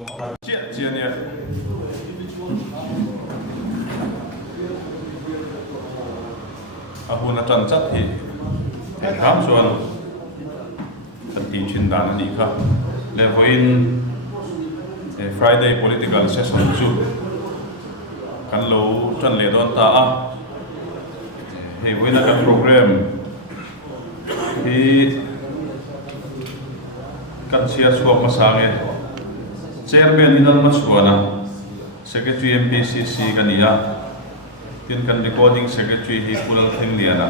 Chia chia nè, hôn là trần chất thì khám xuân thật tin chuyên đàn đi khá lẽ với Friday political session chu kan lo trần lệ đón ta thì với là cái program thì kan share suap masange chairman inal masuana secretary MPCC kania tin kan recording secretary hi kulal thengniana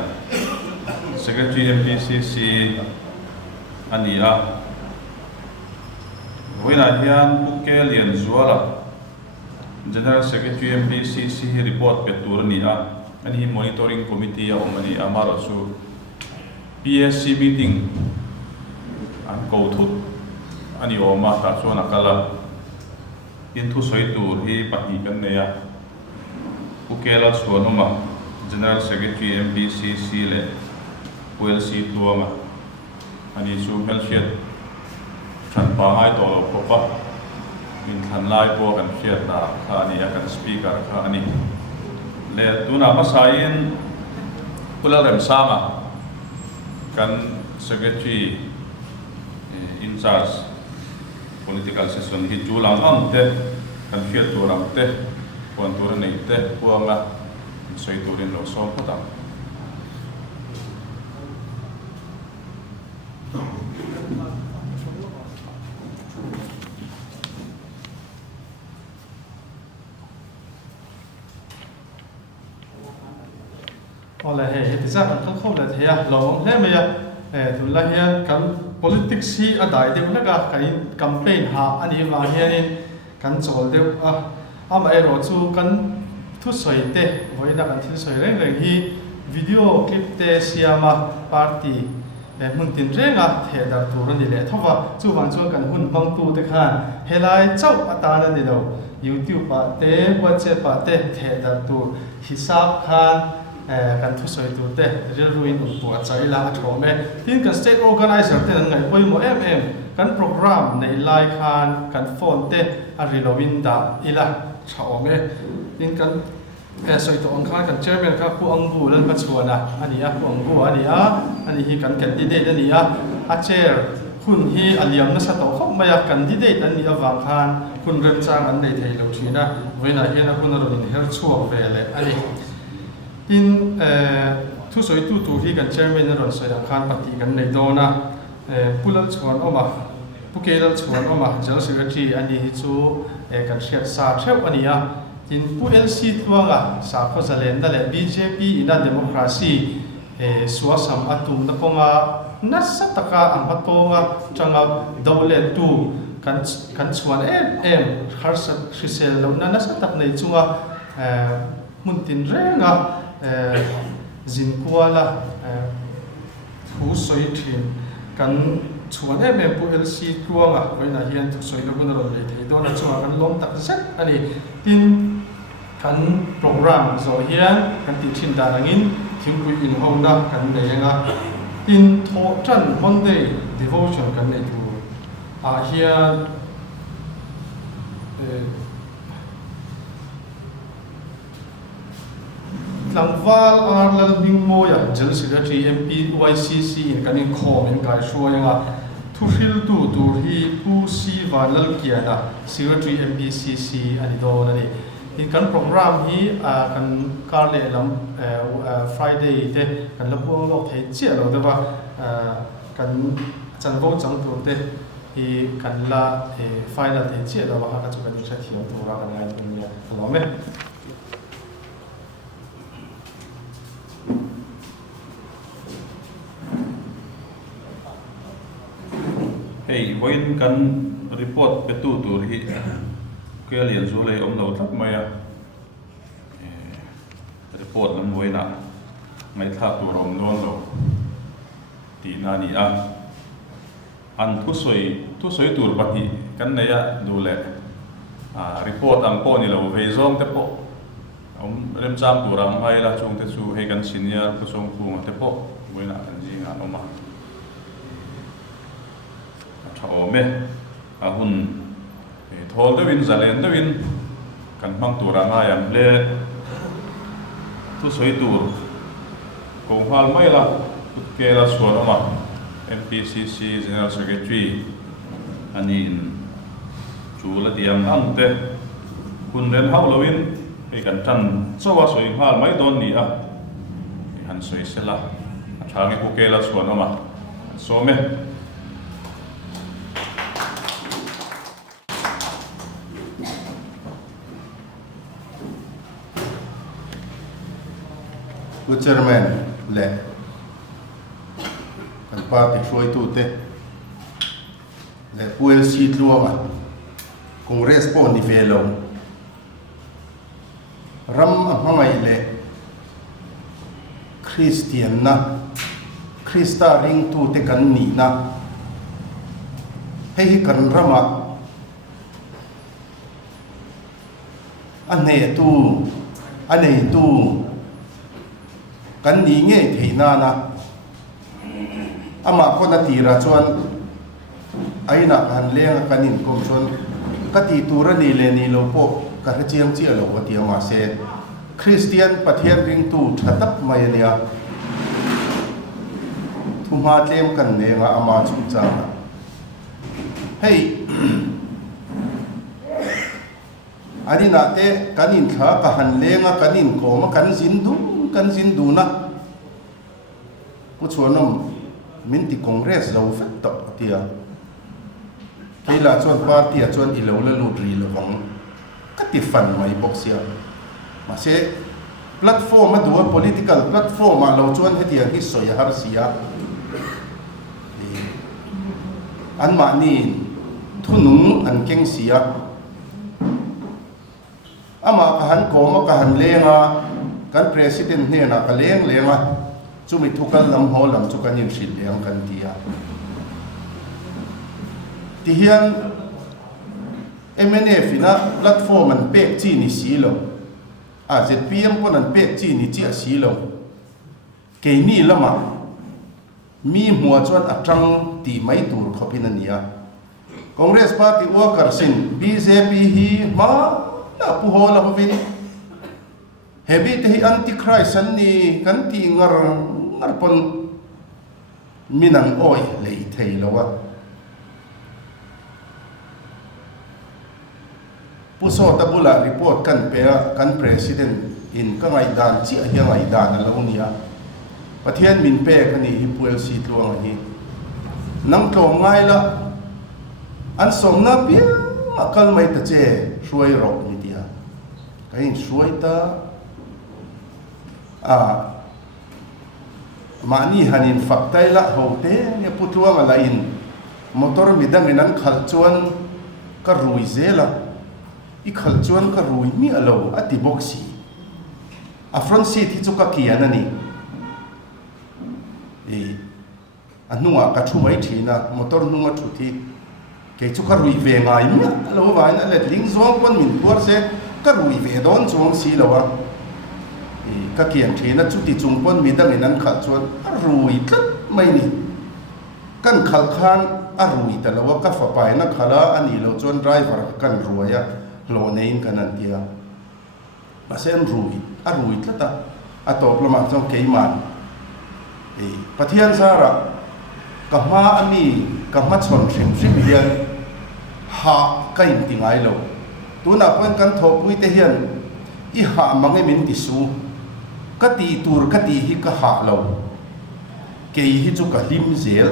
secretary MPCC ania voina hian pukel lian zuala general secretary MPCC hi report petur ania ani monitoring committee omani amaro su PSC meeting an cầu thúc anh yêu mà ta cho nó kala in thu soi tu hi pahi kan neya ukela chuan ma general secretary MPCC le ULC tu ma ani chu hel shet than pa ngai to lo ko pa min than lai po kan shet na kha ani kan speaker kha ani le tu na pa sain pula rem sama kan secretary in charge political session hi chu lang ang te kan fiat tu ram te kon tur nei te puanga soi turin lo so pata ola he ti sa kan khom la thea lo le me ya tu la hian kan politics hi a dai de na ga kai campaign ha ani wa hian kan chol deu a mai ro chu kan thu soi te voina kan thil soi reng reng hi video clip te siama party mun tin renga the dar tur ni le thowa chu wan chu kan hun mang tu te khan helai chau atana ni lo YouTube pa te WhatsApp pa te the dar tur hisab khan kan thu soi tu te ril ruin pu achai la atho me tin kan state organizer te ngai poi mo kan program nei lai khan kan phone te a rilowin da ila chao me tin kan soi to ang khan kan chairman ka pu ang bu lan ka chuana ani a pu ang bu ani hi kan candidate ani a chair hun hi aliam na sa to khop maya candidate ani awang khan hun rem chang an nei thei lo thina voina hian a hun ro in her chuak ve le ani in thu soi tu tu hi kan chairman ron soi khan pati kan nei dona pulal chuan oma pukelal chuan oma general secretary ani hi chu kan hriat sa theu ania tin pu LC tuanga sa kho zalen da le BJP ina democracy suasam atum na konga nasa taka ang patonga changa dawle tu kan chuan harsa hrisel lo na nasa tak nei chunga muntin renga zin kuala thu soi thin kan chuan pu LC tuanga voina hian thu soi lo gun ron le thei dona chuan kan lom tak set ani tin kan program zo hian kan ti thin da rangin thingpui in hona kan neanga tin tho chan Monday devotion kan nei tu hian Langwal Arlal Bingmoya General Secretary MP YCC in kanin khom in kai showinga thuhril tu tur hi pu si walal kiana Secretary MPCC ani do ani in kan program hi kan karle lam Friday te kan lapuang lo thei che lo dewa kan chanvo chang tur te hi kan la final thei che lo wa ka chu kan thia thiam tura kan ngai ni lo me hey voin kan report petu tur hi ke lian zu le om lo thak maya report lam voina ngai tha tur om non lo ti na ni an thu soi tur pati kan neya du le report ang po ni lo ve zong te po om rem cham turam hai la chung te chu he kan senior ko song pu te po voina kan ji nga no ma thao me hun thol dewin zalen dewin kan mang tura nga yam le tu soi tur ko hal mai la ke la suarama MPCC General Secretary anin chula tiang ante kun ren haulowin e kan tan chowa soi hal mai don ni a han soi sela athange ko ke la suarama some Good chairman le kan party shoi tu te le puel sit luama congress po ni velo ram amai le christian na krista ring tu te kan ni na hei kan rama ane tu kan ni nge theina na ama ko na tira chuan aina kan leng kanin kom chuan ka ti tura ni le ni lo po ka chiang chi lo ka ti ma se christian pathian ring tu thatap mai ania thuma tlem kan ne nga ama chu cha hei ani na te kanin tha ka han lenga kanin ko ma kan zin du na ku chuanom min ti congress lo fet tok tia keila chuan party a chuan i lo la lu ri lo hong ka ti fan mai box ya ma se platform a dual political platform a lo chuan hetia hi soya har sia an ma ni thunung an keng sia ama ka han ko ma ka han lenga kan president ne na ka lenga chumi thukal lam ho lam chu kan in shil leng kan tia ti hian MNF ina platform an pek chi ni silo a ZPM pon an pek chi ni chi silo ke ni lama mi hmuwa chuan atang ti mai tur khopin ania Congress Party workers in BJP hi ma na pu ho la hovin hebi te hi antichrist an ni kan ti ngar pon minang oi lei thei lowa puso tabula report kan pe kan president in ka ngai dan chi a hiang ai dan lo nia pathian min pe kani hi puel si tluang hi nang to ngai la an som na pia akal mai ta che shuai ro ni dia kain shuai ta mani hanin faktai la hote ne putluang ala in motor midang inan khal chuan ka rui zela i khal chuan ka rui mi alo ati boxi a front seat hi chu ka kian ani anunga ka thu mai thina motor nunga thu thi ke chu ka rui ve ngai mi alo vai na let ling zong pon min por se ka rui ve don chuang si lawa ka kian thina chu ti chung pon mi dang inan khal chuan a rui tlat mai ni kan khal khan a rui ta lawa ka fa pai na khala ani lo chuan driver kan ruaya lo nein kan an tia ma sen rui a rui tlata a top lama chong keiman pathian sara ka ma ami ka ma chon thrim hian ha ka in tingai lo tuna pon kan thop pui te hian i ha mangai min ti su ka ti tur ka ti hi ka ha lo ke hi chu ka lim zel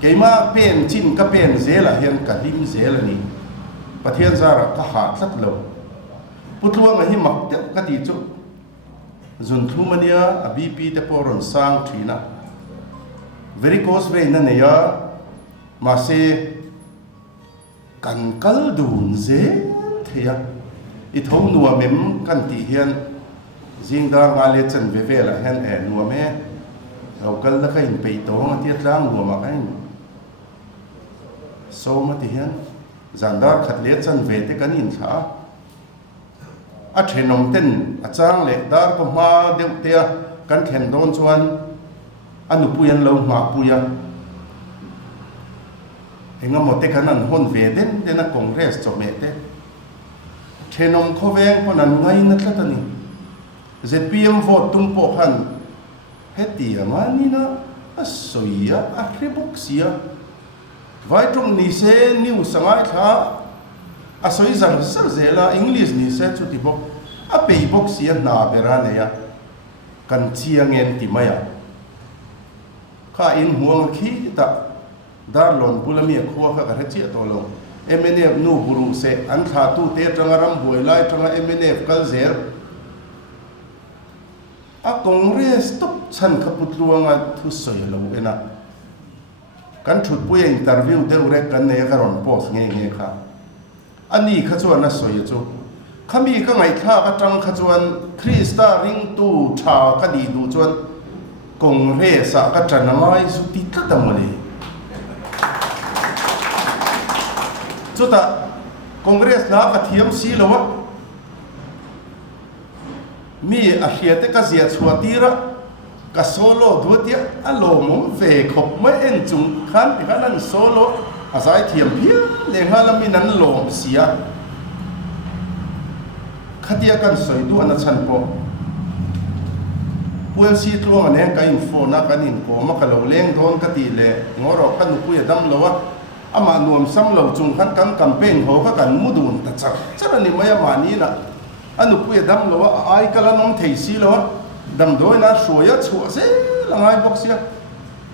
ke ma pen chin ka pen zela hian ka lim zel ani pathian zara ka ha tlat lo putluang a hi mak te ka ti chu zun thumania a BP te poron sang thina very close ve na ne ya ma se kan kal dun ze theya I thong nuwa mem kan ti hian zingdar nga le chan ve ve la hen nuwa me local la kain pe to nga ti tlang nuwa ma kain so ma ti hian zandar khat le chan ve te kan in tha a thenom ten a chang le dar ko ma de te kan khen don chuan anu puyan lo ma puya enga mote kanan hon ve den dena congress chomete thenom khoveng ponan ngai na tlatani ZPM vote tumpo khan hetia manina asoia akreboxia vai trong ni se new sangai tha asoi zang sar zela english ni se chuti bok a pei boxia na berane ya kan chiangen ti maya kha in huang khi ta darlon bulami khwa kha ka chi to lo MNF nu buru se an tha tu te tangaram boi lai tanga MNF kal zer a congress top chan khaputluanga thu soi lo ena kan thut puya interview de ure kan ne ka ron post nge kha ani kha chuan na soi chu khami ka ngai kha ka tang kha chuan krista ring tu tha ka di du chuan congress a ka tanamai su ti ka tamani chuta congress na ka thiam si lo mi a hiate ka zia chuatira ka solo dutia alomo ve khop ma en chung khan ti khanan solo azai thiam phia le ngala mi nan lom sia khatia kan soi du ana chan po puan si tluang ane ka info na kanin ko ma ka lo leng don ka ti le ngoro kan pu ya dam lowa ama nuam sam lo chung khan kan campaign ho ka kan mudun ta chak chara ni maya mani na anu pu ya dam lowa ai kala nom thei si lo dam doi na soya chu se langai boxia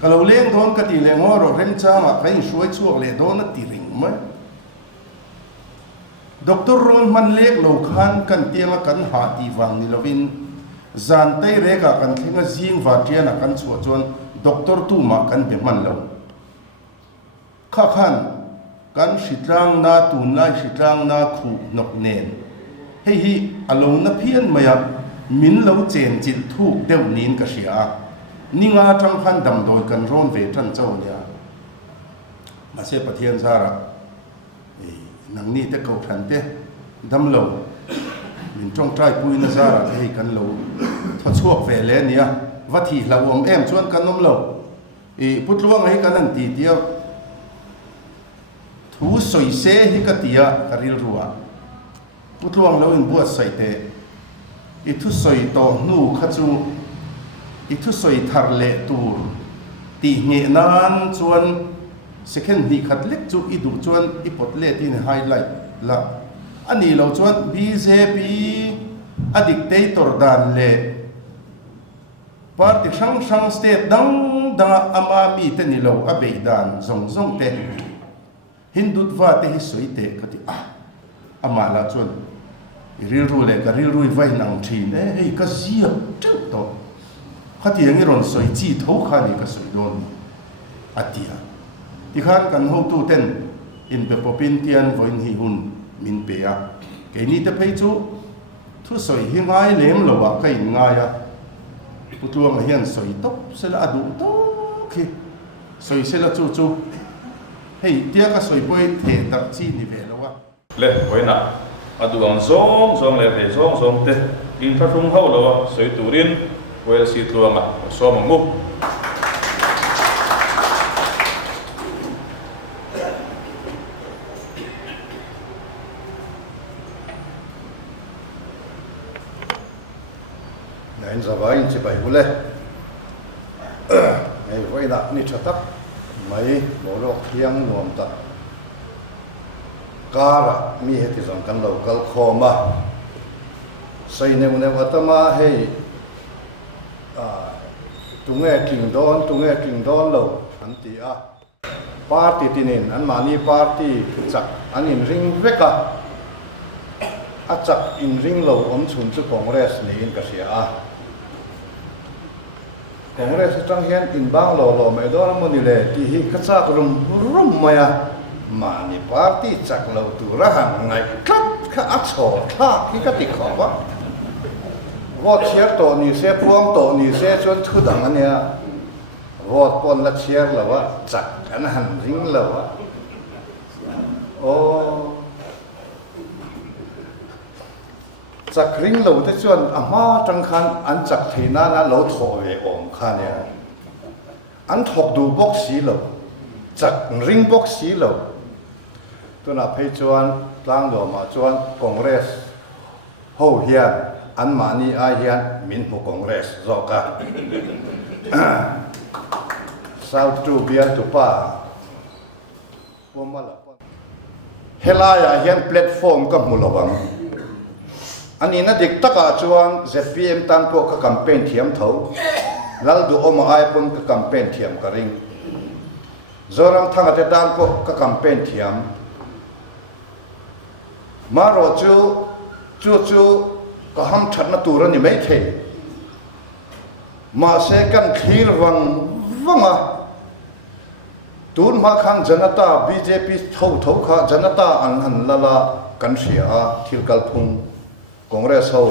ka lo leng don ka ti le ngoro rem cha ma kai soi chuak le don na ti ring ma Dr. Ron man lek lo khan kan tianga kan ha ti wang ni lovin zan tai re ka kan thinga jing wa tiana kan chu chuan Dr. tu ma kan be man lo kha khan kan sitlang na tu na sitlang na khu nok nen hei hi alo na phian maya min lo chen chil thu deu nin ka sia ninga thang khan dam doi kan ron ve than chau nya ma se pathian sara nang ni te ko than te dam lo min trong trai pui na zara hei kan lo tho chuak ve le nia va thi la om em chuan kan nom lo putluang hei kan an ti tia thu soi se hi ka tia karil ruwa putluang lo in buat sai te I thu soi to nu kha chu I thu soi thar le tur ti nge nan chuan second ni khat lek chu I du chuan I pot le tin highlight la ani lo chuan BJP a dictator dan le party sang state dang ama mi te ni lo a beidan zong te hindut va te hi soi te kati ama la chuan ril ru le ka ril rui vai nang thin hei ka zia tu to khati ang ron soi chi tho kha ni ka soi don atia ti khan kan ho tu ten in be popin tian voin hi hun min pe a ke ni te pei chu thu soi hi ngai lem lo wa kai ngai a putuang hian soi top sela adu to ki soi sela chu hei tia ka soi poi the tak chi ni ve lo wa le hoina aduang zong le ve zong te in tha thung ho lo soi turin wel si tluanga so mangu nain zawai chi bai ule ei voi da ni thatak mai borok thiang nuam ta kara mi heti zong kan local khoma sai ne watama hei tunge king don lo anti a party tinin an mani party chak anin ring veka a chak in ring lo om chun chu congress ni in ka sia a congress tang hian in bang lo mai do mo ni le ti hi ka chak rum maya mani party chak lo tu ra hang ngai klap kha a chho tha ki ka ti kho wa vot chiar to ni se puam to ni se chon thu dang ania vot pon la chiar la wa chak an han ring la wa o chak ring lo te chuan ama tang khan an chak theina na lo tho ve om khan ya an thok du box si lo chak ring box si lo tuna phei chuan tlang lo ma chuan congress ho hian an mani a hian min mu congress zoka south to bian to pa pomala helaya hian platform ka mulawang ani na dik taka chuan ZPM tan ko ka campaign thiam tho lal du oma ai pon ka campaign thiam ka ring zoram thanga te dan ko ka campaign thiam maro chu ka ham that na tur ni mai the ma se kan thir wanga tun ma khang janata BJP tho kha janata an lala kan sia thil kal phung congress ho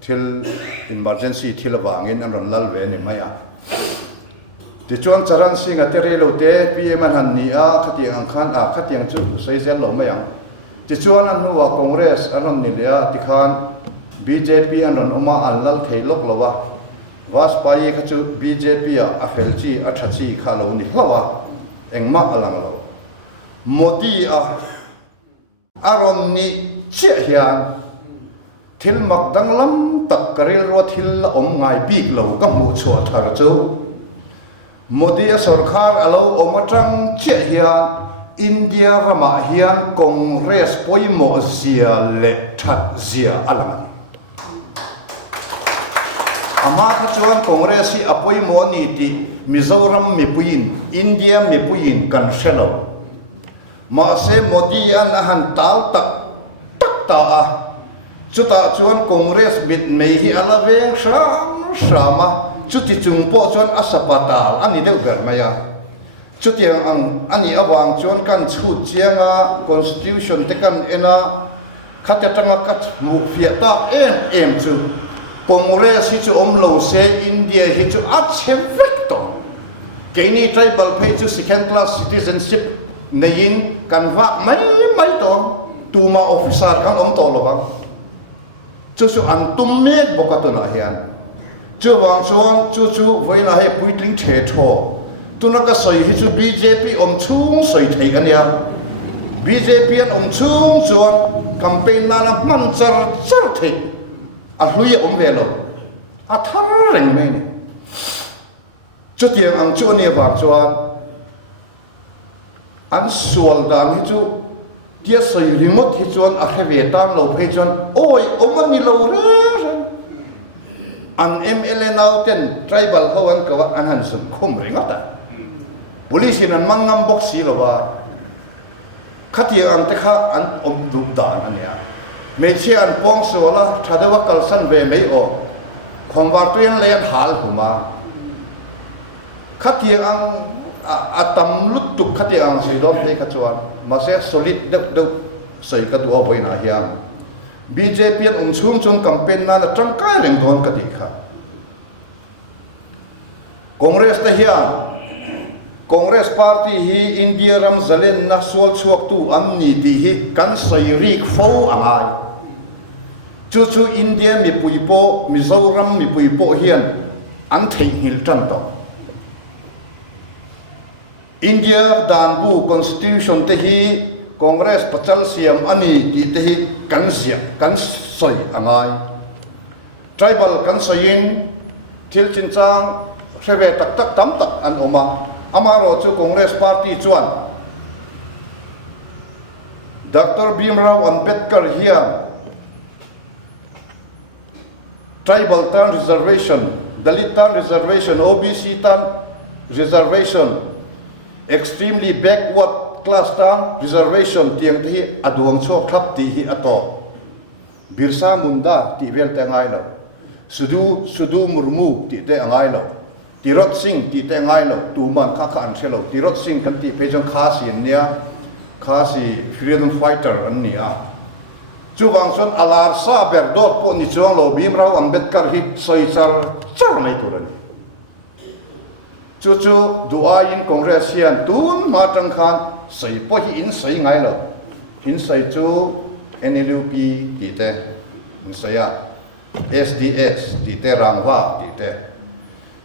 thil emergency thil wangin an ron lal ve ni maya ti chuan charan singa te re lo te PM an han ni a khati ang khan a khati ang chu sei zel lo mayang ti chuan an huwa congress an ron ni le a ti khan BJP an ron oma an lal thei lok lowa was pai kha chu BJP a felchi a thachi kha lo ni hlawa engma alang lo modi a aron ni che hian thil mak dang lam tak karil ro thil om ngai bik lo ka mu chua thar chu modi a sarkar alo omatang che hian India rama hian congress poimo zia le that zia alang ama kha chuan congress hi apoi mo ni ti Mizoram mi puin India mi puin kan shelo ma se modi an han tal tak ta a chuta chuan congress bit mei hi alaveng sama chuti chungpo chuan asapatal ani deuh ber maya chuti ang ani awang chuan kan chhut chianga constitution te kan ena khata tanga kat mu fiata em chu congress hi chu omlo se India hi chu achevekto keini tribal pay chu second class citizenship nein kan va mai to tuma officer kan om to lowang chu an tum mek bokato na hian chu wang chuan chu voina he puitling the tho tuna ka soi hi chu BJP om chung soi thei kan ya BJP an om chung chuan campaign na man char thei a hlui om velo a thar reng me ni chu tiang ang chu ni wa chuan an sual dan hi chu tia soi remote hi chuan a kheve tang lo phei chuan oi omani lo re an MLA now ten tribal ho an ka an han sum khum ringa ta police in an mangam box si lo wa khati ang te kha an om du dan an ya me che an pong so la thadawa kal san ve mei o khomwar tuin le hal huma khati ang atam lut tu khati ang si dom te kha chuan ma se solid deuh sei ka du oi na hiam BJP an chung campaign na tangkai reng don ka dikha congress ta hian congress party hi India ram zalen na sol chuak tu am ni ti hi kan sai rik fo angai chu India mi puipo Mizoram mi puipo hian an thei hil tan to India dan bu constitution te hi congress pachal siam ani ti te hi kan sia kan soi angai tribal kan soin thil chin chang reve tak tam tak an oma amaro chu congress party chuan Dr. Bhimrao Ambedkar hian tribal tan reservation Dalit tan reservation OBC tan reservation extremely backward class tan reservation tiang hi aduang chok thap ti hi ato Birsa Munda ti vel te ngai lo Sudu Murmu ti te ngai lo Tirot Singh ti te ngai lo tuman kha an thelo Tirot Singh kan ti pejon khasi nia khasi freedom fighter an nia chuwang son alar sa ber dot po ni chuang lo Bhimrao Ambedkar hi soi char mai turan chu duai in congress hian tun ma tang khan sei po hi in sei ngai lo hin sei chu NLUP ti te in saya SDS ti te rangwa ti te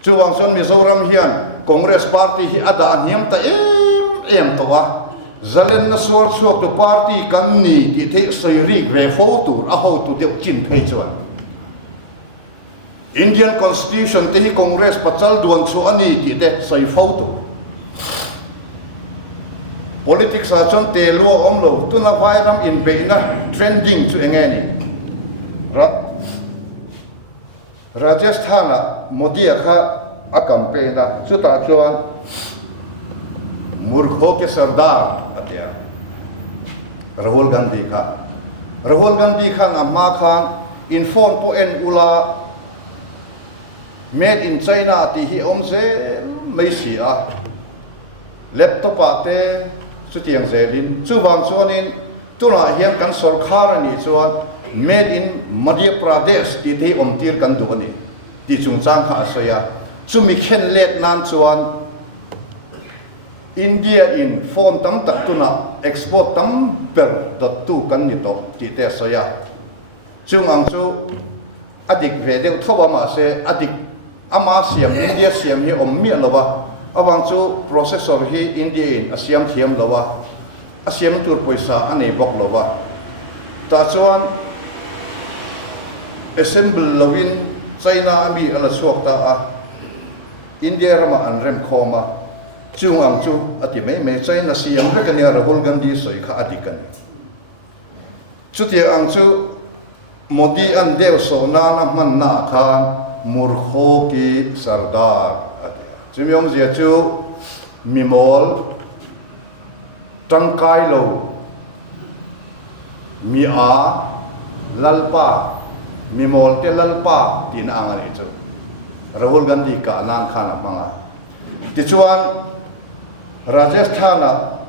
chuwang son Mizoram hian congress party hi ada niam ta em to wa zalen na suar chuak to party kan ni ti the soi ri ve fo tur a ho tu deuh chin phei chuan Indian Constitution te hi Congress pachal duan chu ani ti te soi fo tu politics a chon te lo om lo tu na vai ram in be na trending chu engeni Rajasthana Modi kha a campaign da chu ta chuan murkho ke sardar atia Rahul Gandhi khan amma khan inform po en ula made in China ti hi om se mai sia laptop ate chu tiang zelin chu wang chuanin tuna hiam kan sarkar ani chuan made in Madhya Pradesh ti the om tir kan du ani ti chung chang kha soya chu mi khen let nan chuan India in phone tam tak tuna export tam per .2 kan ni to ti te soya chung ang chu adik ve deu thoba ma se adik ama siam India siam hi om mi lawa awang chu processor hi India in asiam thiam lawa asiam tur poisa ane bok lawa ta chuan assemble lawin China ami ala suak ta a India rama an rem khoma chung ang chu ati me China siam rekania Rahul Gandhi soi kha adikan chuti ang chu Modi an deu so na man na khan murkho ki sardar chimyom zia chu mimol tangkai lo mi a lalpa mimol te lalpa tin ang ani chu Rahul Gandhi ka nang khana manga ti chuan Rajasthana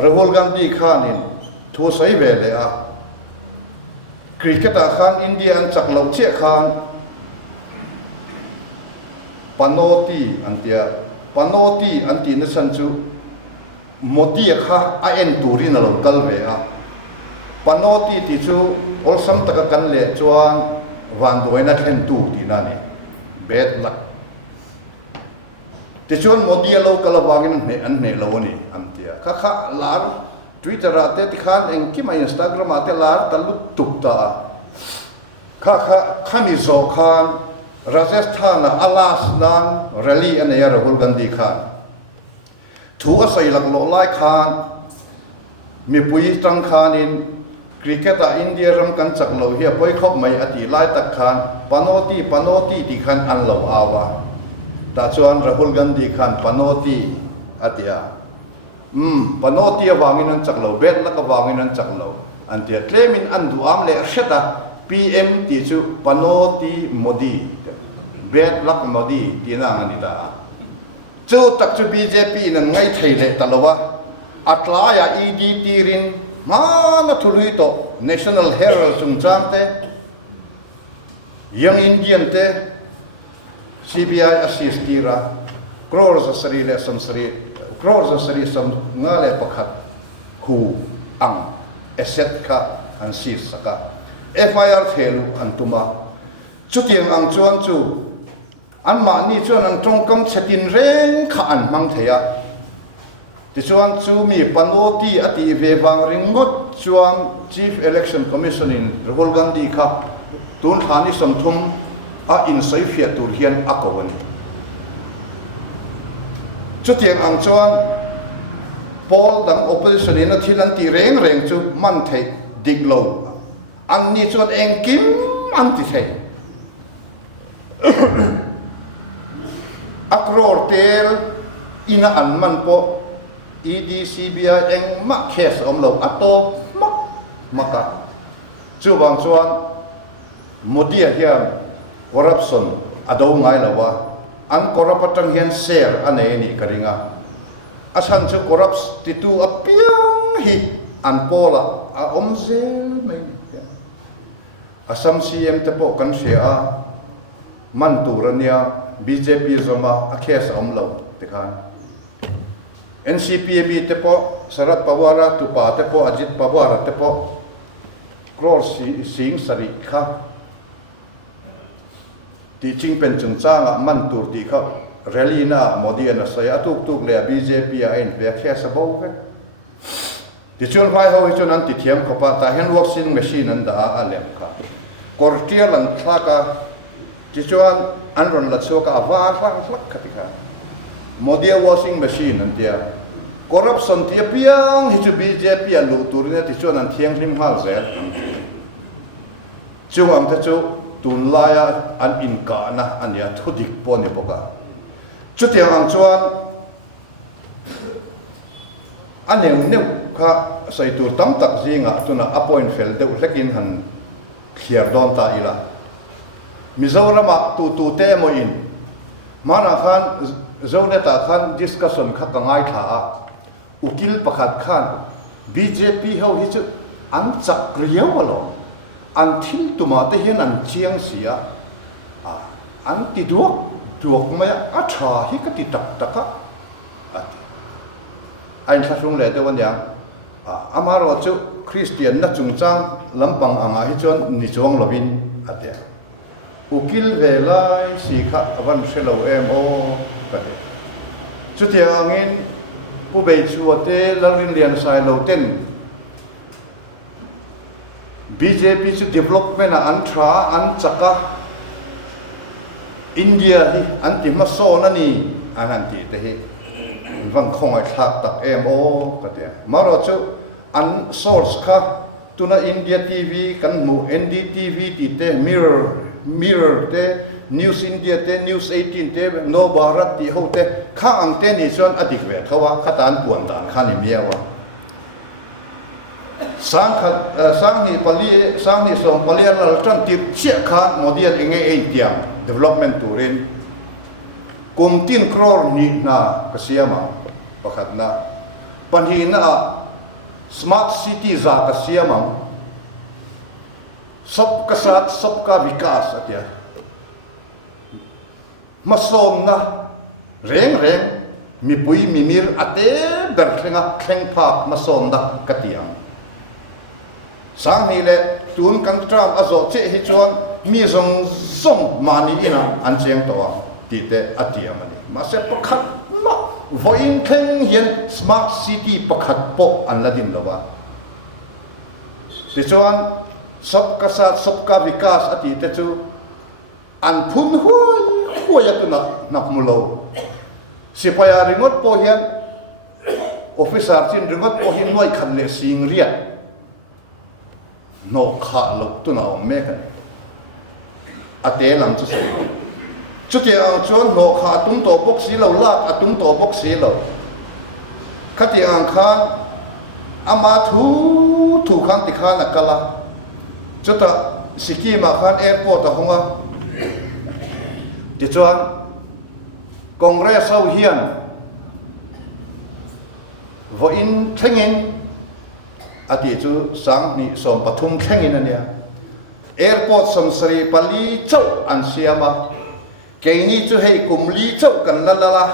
Rahul Gandhi khanin thu sai ve le a cricket khan India an chak lo che khan panoti anti na san chu Modi kha a en turin lo kal ve a panoti ti chu ol sam taka kan le chuan van doina thlen tu ti na ni bad luck ti chuan Modi lo kal wangin ne an ne lo ni amtia kha lar Twitter ate ti khan eng ki ma Instagram ate lar talut tup ta kha mi zo khan Rajasthan alas nan rally ane ya Rahul Gandhi khan thu a sai lak lo lai khan mi pui tang khan in cricket a India ram kan chak lo hi poi khop mai ati lai tak khan panoti ti khan an lo awa ta chuan Rahul Gandhi khan panoti atia panoti awangin an chak lo bet lak awangin an chak lo antia claimin an du am le sheta PM ti chu panoti Modi bet lak Modi ti na ngani da chu tak chu BJP nan ngai thei le talawa atlaya ED tirin mana thului to National Herald chung chante Young Indian te CBI assist tira crores asari le sam ngale pakhat hu ang asset ka an sir saka FIR thelu antuma chutiang ang chuan chu an ma ni chuan an tongkam chetin reng kha an mang theya ti chuan chu mi panoti ati ve wang ringot chuan Chief Election Commission in Rahul Gandhi kha tun khani samthum a in sai fia tur hian akawan chutiang ang chuan Paul dang opposition in a thilan ti reng chu man thei diglo an ni chuan engkim an ti thei akror tel ina an man po ED CBI eng ma case om lo atop maka chu bang chuan Modi hian corruption ado ngai lawa an corruption hian share ane ni karinga asan chu corrupt titu apiang hi an pola a omzel mai asam CM te po kan shea man turania BJP zoma a case omlo tikhan NCPAB te po Sarat Pawara tupa te po Ajit Pawara te po crore sing sari kha ti ching pen chung changa man tur ti kha rally na Modi na sai atuk tuk le BJP a in ve khe sa bo ke ti chon vai ho chon an ti thiam khopa ta hand washing machine an da a lem kha kortia lan thaka ti chon an ron la choka va lak khatika Modi washing machine an tia corruption tia piang hi chu BJP a lu tur ne ti chon an thiang lim hal zel chung am ta chu tun laya an in ka na an ya thudik po ni boka chu tiang ang chuan an neu kha sai tur tam tak zinga tuna appoint fel de lekin han khiar don ta ila Mizoram tu te mo in mana khan zone ta khan discussion kha ka ngai tha ukil pakhat khan BJP ho hi chu an chak riaw alo an thil tuma te hian an chiang sia an ti duak maya a tha hi ka ti tak taka ain thasung le te wan yang amaro chu Christian na chungchang lampang anga hi chon ni chong lovin ate ukil velai si kha avan shelo mo kate chu tiangin pu bei chu ate lalin lian sai lo ten BJP chu development an tra an chaka India hi an ti ma so na ni an ti te hi vang khong ai thak tak mo kate maro chu an source kha tuna India TV kan mu NDTV ti te mirror te News India te News 18 te No Bharat ti ho te kha ang te ni chon adik ve khawa khatan puan dan khani miawa sang ni som pali al tran tip che kha Modi al inge ei tiang development turin kum 3 crore ni na kasiama pakhat na panhi na smart city za kasiama sab ka sat sab ka vikas atia masom na reng mi pui mi mir ate ber khenga kheng phak masom da katiang sang hi le tun kan tram azo che hi chuan mi zong mani ina an cheng to ti te atiam ani ma se pakhat ma voin kheng hian smart city pakhat po an ladin lawa ti chuan sab ka sat sab ka vikas ati te chu an phun huai atuna napmulo sipaya ringot po hian officer chin ringot po hin noi khan le sing riat no kha lo tu na me kan ate lam chu sai chu ti ang chuan no kha tung to bok si lo lak atung to bok si lo khati ang khan ama thu khan ti khan akala chuta sikima khan airport a honga ti chuan congress ho hian vo in thengin ati chu sang ni som pathum thengin ania airport somsari pali chau an siama keini chu hei kumli chau kan lalala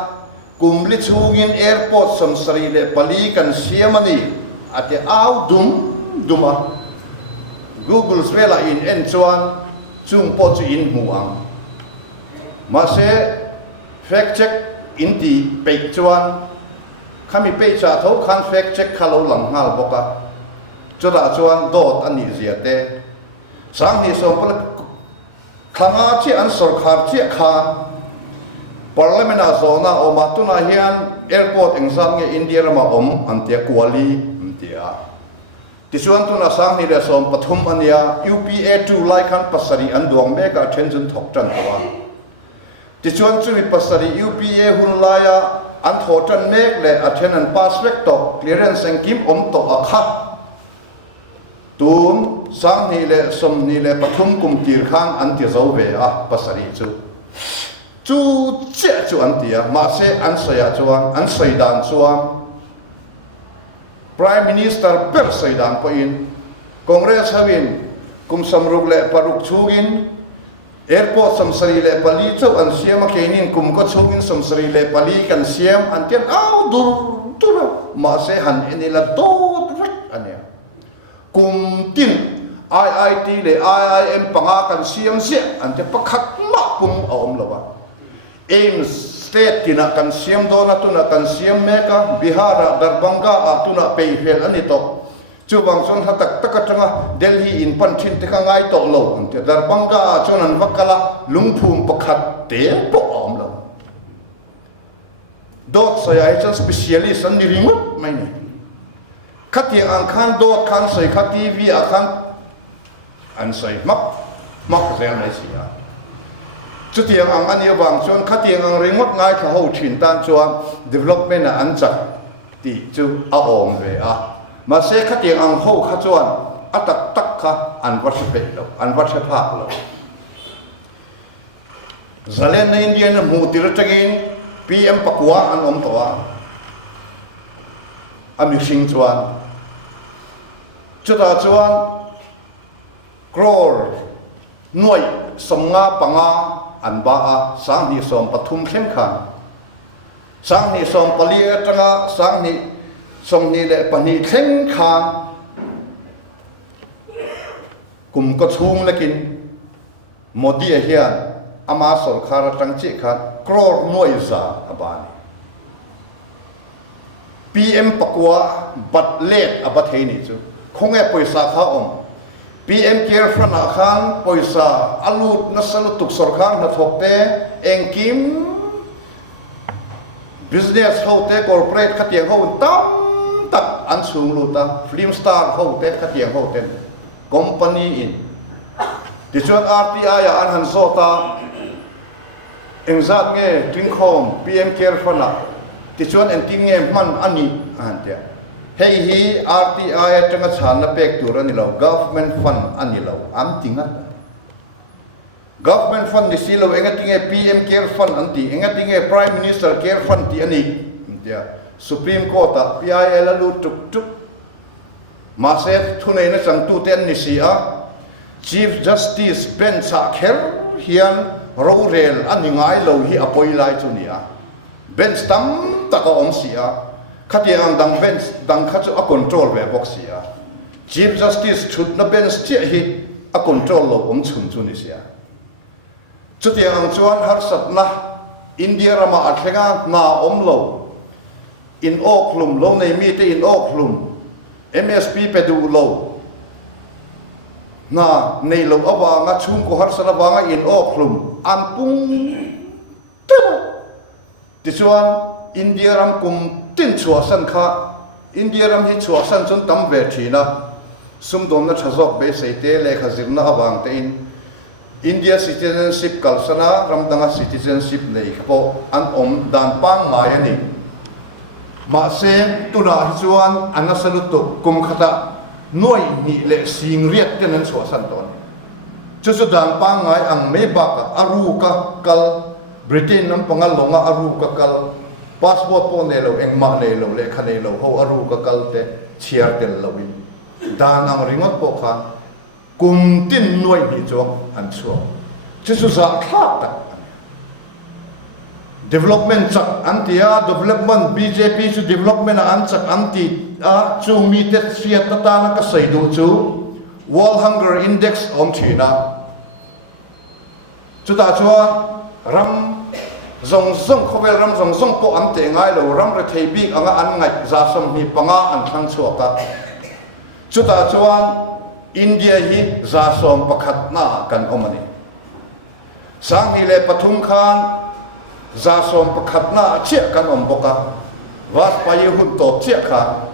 kumli chungin airport somsari le pali kan siamani ati au duma google svela in en chuan chung po chu in muang ma se fact check in ti pe chuan khami pe cha tho khan fact check khalo lang ngal boka choda chuan dot ani ziate sang ni som pala khanga chi an sarkar chi khan parliament a zona o matuna hian airport exam nge India rama antia kuali antia tisuan tuna sang ni le som pathum ania UPA 2 lai khan pasari an duang me ka attention thok tan tawa tisuan chu mi pasari UPA hun laya an thotan mek le attendant pass vek to clearance and kim to akha tun sang ni le som ni le pathum kum tir khang an ti zo ve a pasari chu che chu an tia ma se an saya chuan an saidan chuan prime minister per saidan po in congress havin kum samruk le paruk chugin airport samsari le pali chu an siam kenin kum ko chugin samsari le pali kan siam an tian au dur ma se han enila do rek ania kum tin IIT le IIM panga kan siam se an te pakhat ma pum om lawa aims state tina kan siam do na tuna kan siam meka Bihara Darbanga a tuna pei fel ani to chu bang son hatak takatanga Delhi in pan thin te ka ngai to lo ante Darbanga a chonan vakala lungphum pakhat te po om lo dot saya chan specialist an ringut mai ni khati ang khan dot khan sai khati vi a khan an sai mak zel lai sia chu tiang ang ani wang chon khatiang ang ringot ngai kha ho thin tan chuan development a an chak ti chu a om ve a ma se khatiang ang ho kha chuan atak tak kha an wat pe lo an wat se phak lo zalen na india na mu tir tagin PM pakwa an om to a ami sing chuan chu ta chuan crore noi somnga panga an ba a sang ni som pathum khem khan sang ni som pali atanga sang ni som ni le pani khem khan kum ko chung lekin modi a hian ama sol khara tangchi khan crore noiza abani PM pakwa bat let abathei ni chu khonge poisa kha om PM care front akhan poisa alut na salut tuk sorkhang na thokte engkim business hote corporate khatiang ho tam tak an chung luta film star hote khatiang hote company in tichuan RTI an han sota engzat nge tringkhom PM care front tichuan enting nge man ani an tia hei hi RTI atanga chan na pek tur ani lo government fund ani lo am tinga government fund ni silo enga tinge PM care fund anti enga tinge prime minister care fund ti ani dia supreme court a PIL alu tuk tuk ma se thunei na chang tu ten ni sia chief justice Ben Sakher hian ro rel ani ngai lo hi apoi lai chu nia ben stam ta ko om sia khatiang dang bench dang khachu a control ve boxia chief justice chut na bench che hi a control lo chun chu ni sia chutiang chuan har sat na India rama athenga na lo in oklum lo nei mi te in oklum MSP pedu lo na nei lo awanga chung ko har sala wanga in oklum ampung ti chuan India ram kum tin chua san kha India ram hi chua san chun tam ve thina sum dom na thazok be se te le khazirna awang te in India citizenship kalsana ram danga citizenship nei ko an om dan pang mai ani ma se tuna hi chuan anasalut to kum khata noi ni le sing riat ten an chua san ton chu chu dan pang ngai ang me ba ka aru ka kal Britain nam pangal longa aru ka kal passport po nelo engma nelo le khanelo ho aru ka kalte chiar tel lowi dan ang ringot po kha kum tin noi ni chok an chuo chu za thak tak development chak antia development BJP chu development an chak anti a chu mi te sia ta na ka saidu chu world hunger index om thina chu ta chuan ram zong zong khovel ram zong zong po am te ngai lo ram re thei bik anga an ngai za som hi panga an thang chuaka chuta chuan India hi za som pakhat na kan omani sang hi le pathum khan za som pakhat na che kan om boka was pa ye hun to che kha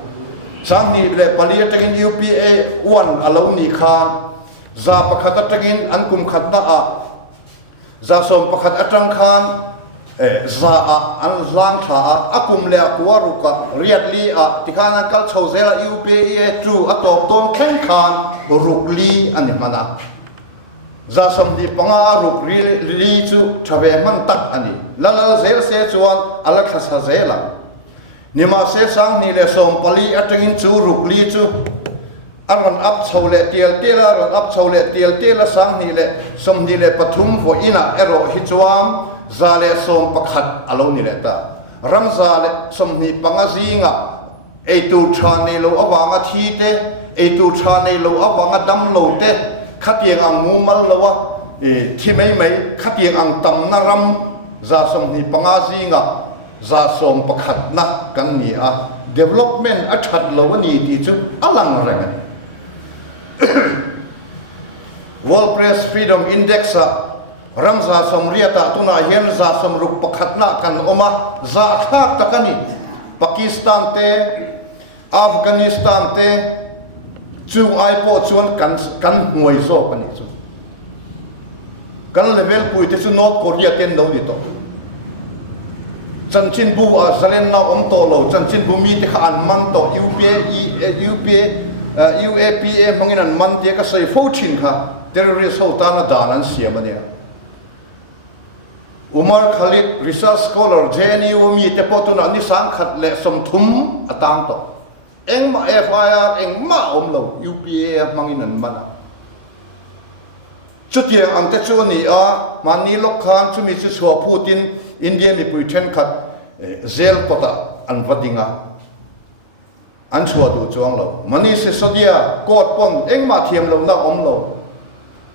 sang hi le pali takin UPA 1 alo ni khan za pakhat takin an kum khat na a za som pakhat atang khan za a an lang tha akum le akwaru ka riatli a tikana kal chhozela UPA 2 atop ton khen khan rukli ani mana za samdi panga rukli chu thave man tak ani lalal zel se chuan alak khasa zela nima se sang ni le som pali atangin chu rukli chu aron up chhole tial tela ron up chhole tial tela sang ni le som ni le pathum vo ina ero hi chuam zale som pakhat alo ni le ta ram zale som ni panga zinga ei tu thane lo awanga thi te ei tu thane lo awanga dam lo te khatiang ang mumal lo wa thi mai mai khatiang ang tam na ram za som ni pangazi nga za som pakhat na kan ni a development a that lo ni ti chu alang reng ani World Press Freedom Index ramza som riata tuna hian za som ruk pakhat na kan oma za thak takani Pakistan te Afghanistan te chu ai po chuan kan ngoi zo pani chu kan level pui te chu North Korea ten lo ni to chan chin bu a zalen na om to lo chan chin bu mi te kha an mang to UAPA mangin an man te ka sei fo chin kha terrorist ho ta na danan siam ania Umar Khalid research scholar JNU mi te potuna ni sang khat le som thum atang to engma FIR engma omlo UPA mangin an mana chutia ang te chu ni a mani lok khan chu mi chu chho Putin India mi pui then khat zel kota an vadinga an chua du chuang lo mani se sodia court pon engma thiam lo na omlo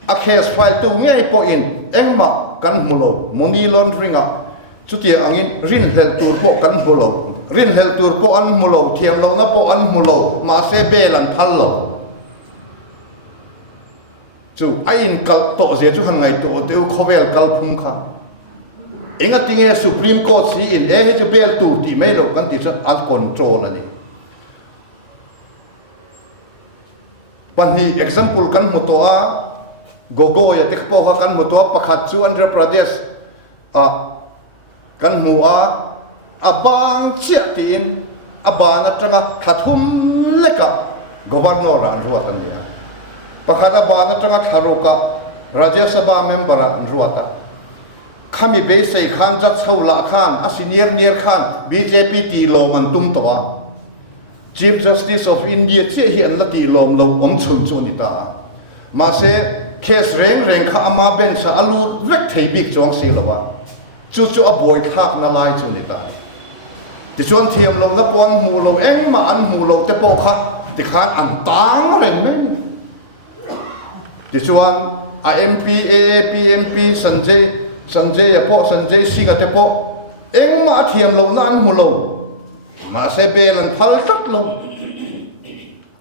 a case file tu ngai po in engma kan mulo money laundering a chutia angin rin hel tur po kan mulo rin hel tur po an mulo thiam lo na po an mulo ma se belan phal lo chu ain kal to je chu han ngai to teu khovel kal phum kha enga tinge Supreme Court si in he chu bel tu ti mai lo kan ti sa al control ani pan hi example kan moto a gogo ya tekpo ha kan moto pakhat chu Andhra Pradesh kan mu a abang chia tin abana tanga khathum leka governor an ruatan ya pakhat abana tanga tharuka Rajya Sabha member an ruata khami be sei khan jat chaula khan a senior khan BJP ti lo man tum to a Chief Justice of India che hi an la ti lom lo om chun chu ni ta ma se case reng kha ama ben sa alu vek thei bik chong si lo wa chu a boy thak na lai chu ni ta ti chuan thiam lo na pon mu lo eng ma an mu lo te po kha ti khan an tang reng men ti chuan a MP AAP MP Sanjay ya po Sanjay Singh te po eng ma thiam lo na an mu lo ma se belan phal tak lo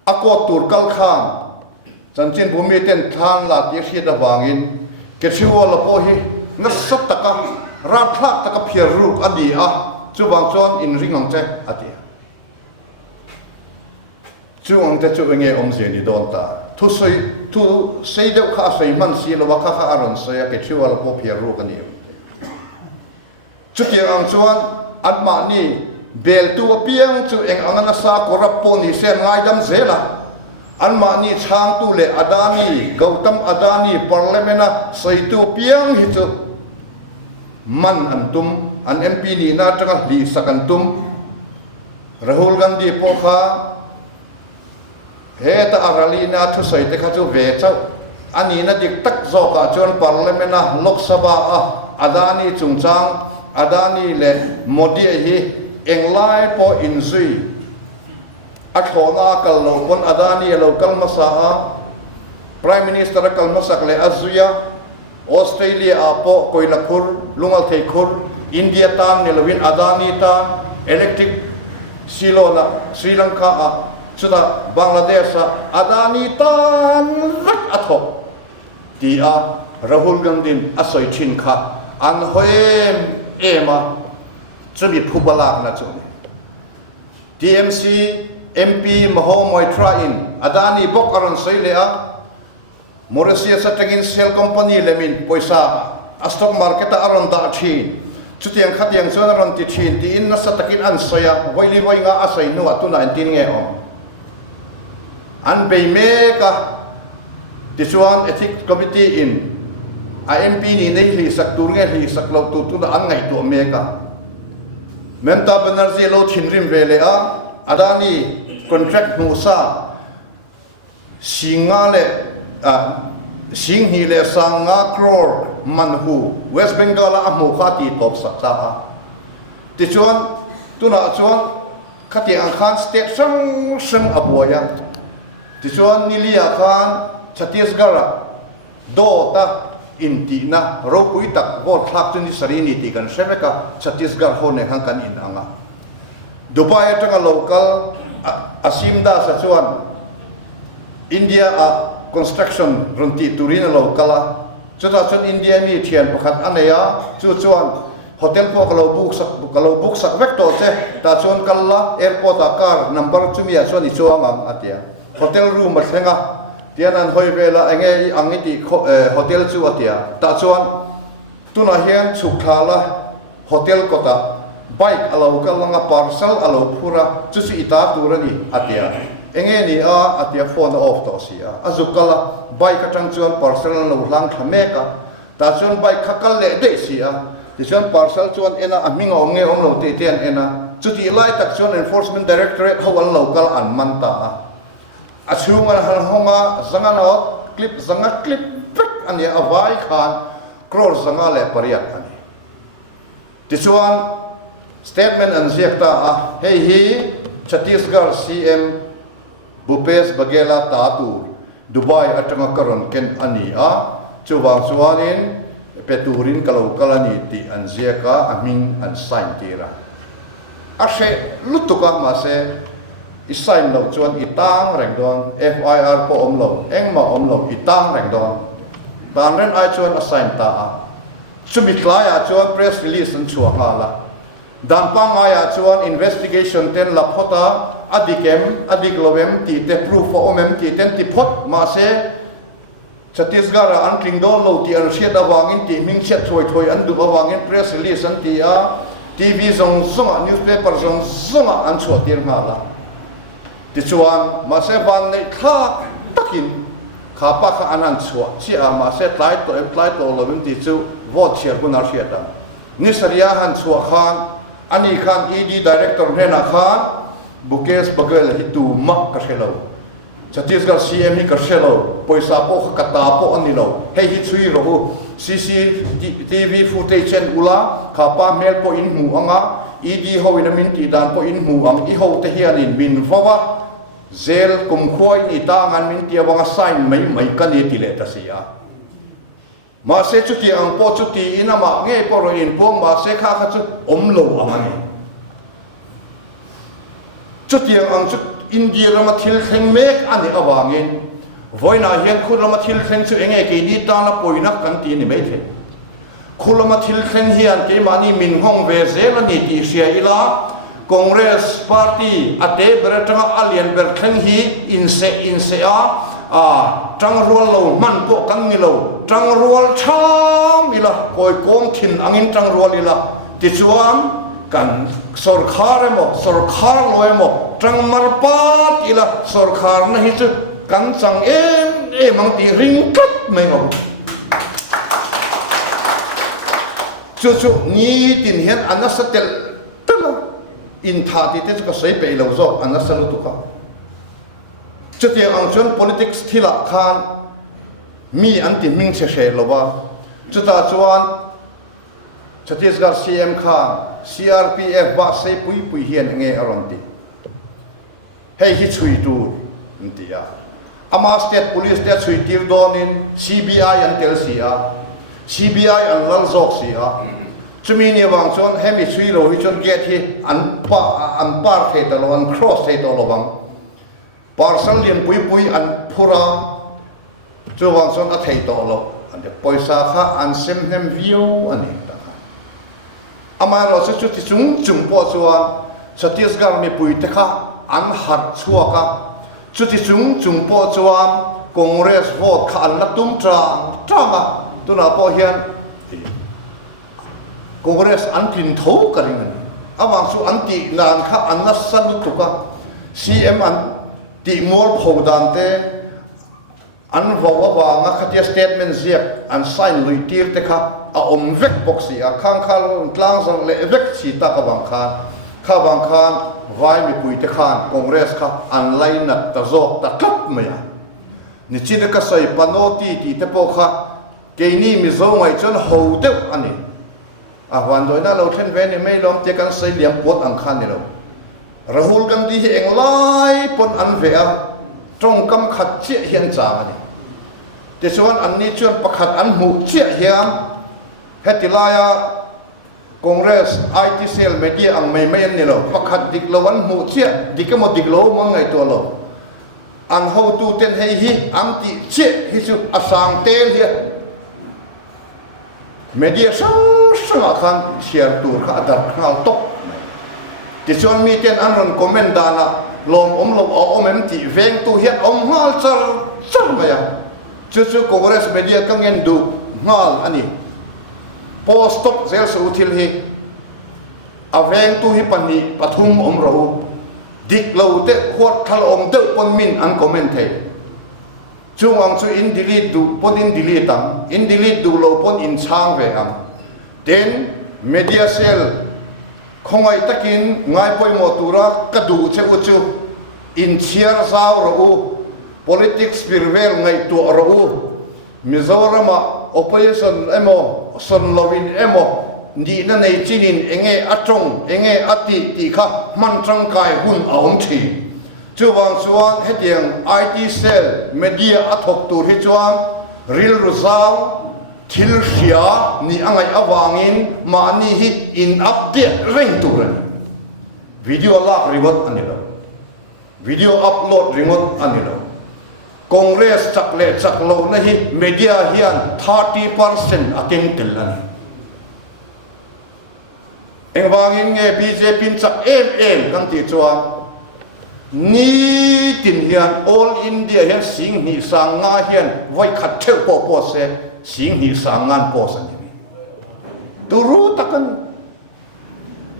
akot tur kal khan chanchin bhumi ten than la ti hi da wangin ke chiwa la po hi na sat taka ra thak taka phiar ruk adi a chu wang chon in ring ang che ati chu ang te chu nge om je ni don ta thu sei de kha sei man si lo wa kha aron se ke chiwa la po phiar ruk ani chu ti ang chuan at ma ni bel tu piang chu eng angana sa korap po ni sen ngai dam zela anma ni chang tu le Adani Gautam Adani parliamena saitu piang hi chu man antum an MP ni na tanga li sakantum Rahul Gandhi po kha he ta arali na thu sai te kha chu ve chau ani na dik tak zo ka chon parliamena Lok Sabha a Adani chungchang Adani le Modi hi englai po inzui akhona kal lo pon Adani lo kal masa Prime Minister kal masak le azuya Australia apo koilakur lungal theikur India tan nelwin Adani tan electric silo na Sri Lanka a chuta Bangladesh Adani tan rak athok dia Rahul Gandhi asoi chin kha an hoem ema chubi phubalak na chu TMC MP Maho Moitra in Adani bok aron soilea Mauritius atagin sel company lemin poisa a stock market aron da thin chutiang khatiang chon aron ti thin ti in na satakin an soya voili voi nga asai nu atuna an tin nge om an be me ka tichuan ethics committee in IMP ni nei li sak tur nge li sak lo tu na an ngai to me ka Mamta Banerjee lo thinrim vele a Adani contract nusa singa le singhi le sanga crore manhu West Bengal a mu khati top saksa a tichuan tuna chuan khati ang khan state sang aboya tichuan nilia khan Chhattisgarh do ta in ti na ro pui tak vol khlak chuni sarini ti kan semeka Chhattisgarh ho ne hang kan in anga Dubai atanga local asim da sa chuan India a construction runti turina local chuta chun India mi thian pakhat aneya chu chuan hotel po kalau book sak vector che ta chuan kalla airport a car number chumi a chuan I chuang ang atia hotel room a thenga tianan hoi vela enge angi ti hotel chu atia ta chuan tuna hian chukhala hotel kota bike alo kalanga parcel alo phura chusi ita turani atia enge ni a atia phone off to sia azukala bike atang chuan parcel lo hlang thameka ta chuan bike khakal le de sia ti chuan parcel chuan ena aminga omnge omlo te ten ena chuti lai tak chuan enforcement directorate hawal local an manta achunga han honga zangana clip zanga clip pek ani avai khan crore zanga le pariat ani ti chuan statement an ziakta a hei hi Chhattisgarh CM Bhupesh Baghela Tatur Dubai atanga karon ken ani a chuwang chuanin peturin kalau kalani ti an ziaka aming an sign tira a she lutuka ma se I sign lo chuan itang rengdon FIR po omlo engma omlo itang rengdon dan ren ai chuan a sign ta a chumitlaya chuan press release an chuanga la dan pangaya chuan investigation ten la phota adikem adiklovem ti te proof o omem ti ten ti phot ma se Chhattisgarh an klingdon lo ti an siat awangin ti ming siat thoi an du awangin press release an ti a TV zong zonga newspaper zong zonga an chuatir nga la ti chuan ma se van nei kha takin khapa kha anan chua chi a ma se tlai to lovin ti chu vote share kunar siata ni saria han chua khan ani khan ED director hena khan Bhupesh Baghela hitu mak ka shelo Chhattisgarh CM hi ka shelo poisa po kata po anilo hei hi chui ro CCTV footage en ula khapa mel po in mu anga ED ho in min ti dan po in mu ang I ho te hianin min vawa zel kum khoi ni ta ngan min ti awanga sign mai kan ni ti le ta sia ma se chuti ang po chuti inama nge po ro in po ma se kha chu omlo amani chuti ang chu India rama thil kheng mek ani awangin voina hian khurama thil kheng chu enge ke ni ta na poina kan ti ni mai the khulama thil kheng hian ke mani min hong ve zel ani ti sia ila Congress party ate beratanga alien ber kheng hi inse a tang rual lo man po kan ni lo tang rual cham ila koi kom thin angin tang rual ila ti chuan kan sarkar lo emo tang marpat ila sarkar na hi chu kan chang mang ti ring kat mai ngom chu ni tin hian anasatel tala in tha ti te ka sei pe lo zo anasalu tu ka chuti ang chon politics thila khan mi anti ming che she lo ba chuta chuan Chhattisgarh CM khan CRPF ba sei pui hian nge aronti hei hi chui tur ntia ama state police te chui tir donin CBI an tel sia CBI an lal zok sia chumi ni wang chon hemi chui lo hi chon get hi an par the ta lo an cross the to lo bang parcel lien pui an phura chu wang chon a thei to lo an de poisa kha an sem hem view ani amaro se chuti chung po chuan Chhattisgarh mi pui te kha an hat chuaka chuti chung po chuan Congress vote kha an latum tranga tuna po hian Congress an tin tho karingan awang su an ti nan kha an na san tuka CM an ti mol phodan te an vawa nga khatia statement ziak an sign lui tir te kha a om vek boxi a khang khal tlang sang le vek chi ta ka bang khan vai mi pui te khan Congress kha an line na ta zok ta kap maya ni chi de ka sai panoti ti te po kha ke ni mi zo ngai chon ho de ani a wan doi na lo then ve ni mai lom te kan sai liam pot ang khan ni lo Rahul Gandhi hi eng lai pon an ve a trong kam khat chi hian cha ani แต่ส่วนอันนี้ชวนประคัดอันหมู่เชี่ยเฮียมเฮติลายคอนเกรสไอทีเซลเมเดียอังไม่เนี่ยหรอประคัดดิกลวันหมู่เชี่ยดิกมดิกโลมังไงตัวเราอันhow to tenให้ฮิอังติเชี่ยฮิสุอสังเตลเฮียเมเดียสังขันเชียร์ตัวข้าดักข้าวตกที่ส่วนมีเต็นอันรันคอมเมนต์ดานะลมลมเอาเมนติเวงตัวเฮียหัลซัร์ไปยังจู่ๆคอนเกรสเมเดียก็เงินดูหัลอันนี้โพสต์ตกเซลสูทิลฮีอาเวงตัวฮิปันนี้ปฐุมเราดิกเราเตะขวดทลอมเตะปนมินอันคอมเมนต์ให้ช่วงอังสูอินดิลิตดูปนอินดิลิตังอินดิลิตดูเราปนอินช่างเวงังเด่นเมเดียเซลคงไอตะกินง่ายไปหมดตัวรักกระดูเจ้าจูอินเชียร์สาวเรา politics พิรเวลไงตัวเรามิโซรามา opposition เอโมส่วนลวินเอโมดีนั่นในจีนินเองอัจงเองอัติติค่ะมันจังกายหุ่นเอาหงทีจู่วางส่วนเฮ็ดยัง IT cell media อัทบตัวที่จวนริลรุซาวทิลเสียนี่อังไงอวางินมานี่ฮิอินอัปเดตเร่งตัวเลยวิดีโอลากรีวอตอันนี้ละวิดีโออัปโหลดรีวอตอันนี้ละคอนเกรสจักเล่จักโลนะฮิมีเดียเฮียน 30% อาเก่งติลลันเอ็งวางอินเงBJPจักกันติจวงนี่ตินเฮียน all India เฮียนสิงห์สังงาเฮียนไว้ขัดเทวปอเสสิงห์สังงานปอสันนี่ดูรู้ตักัน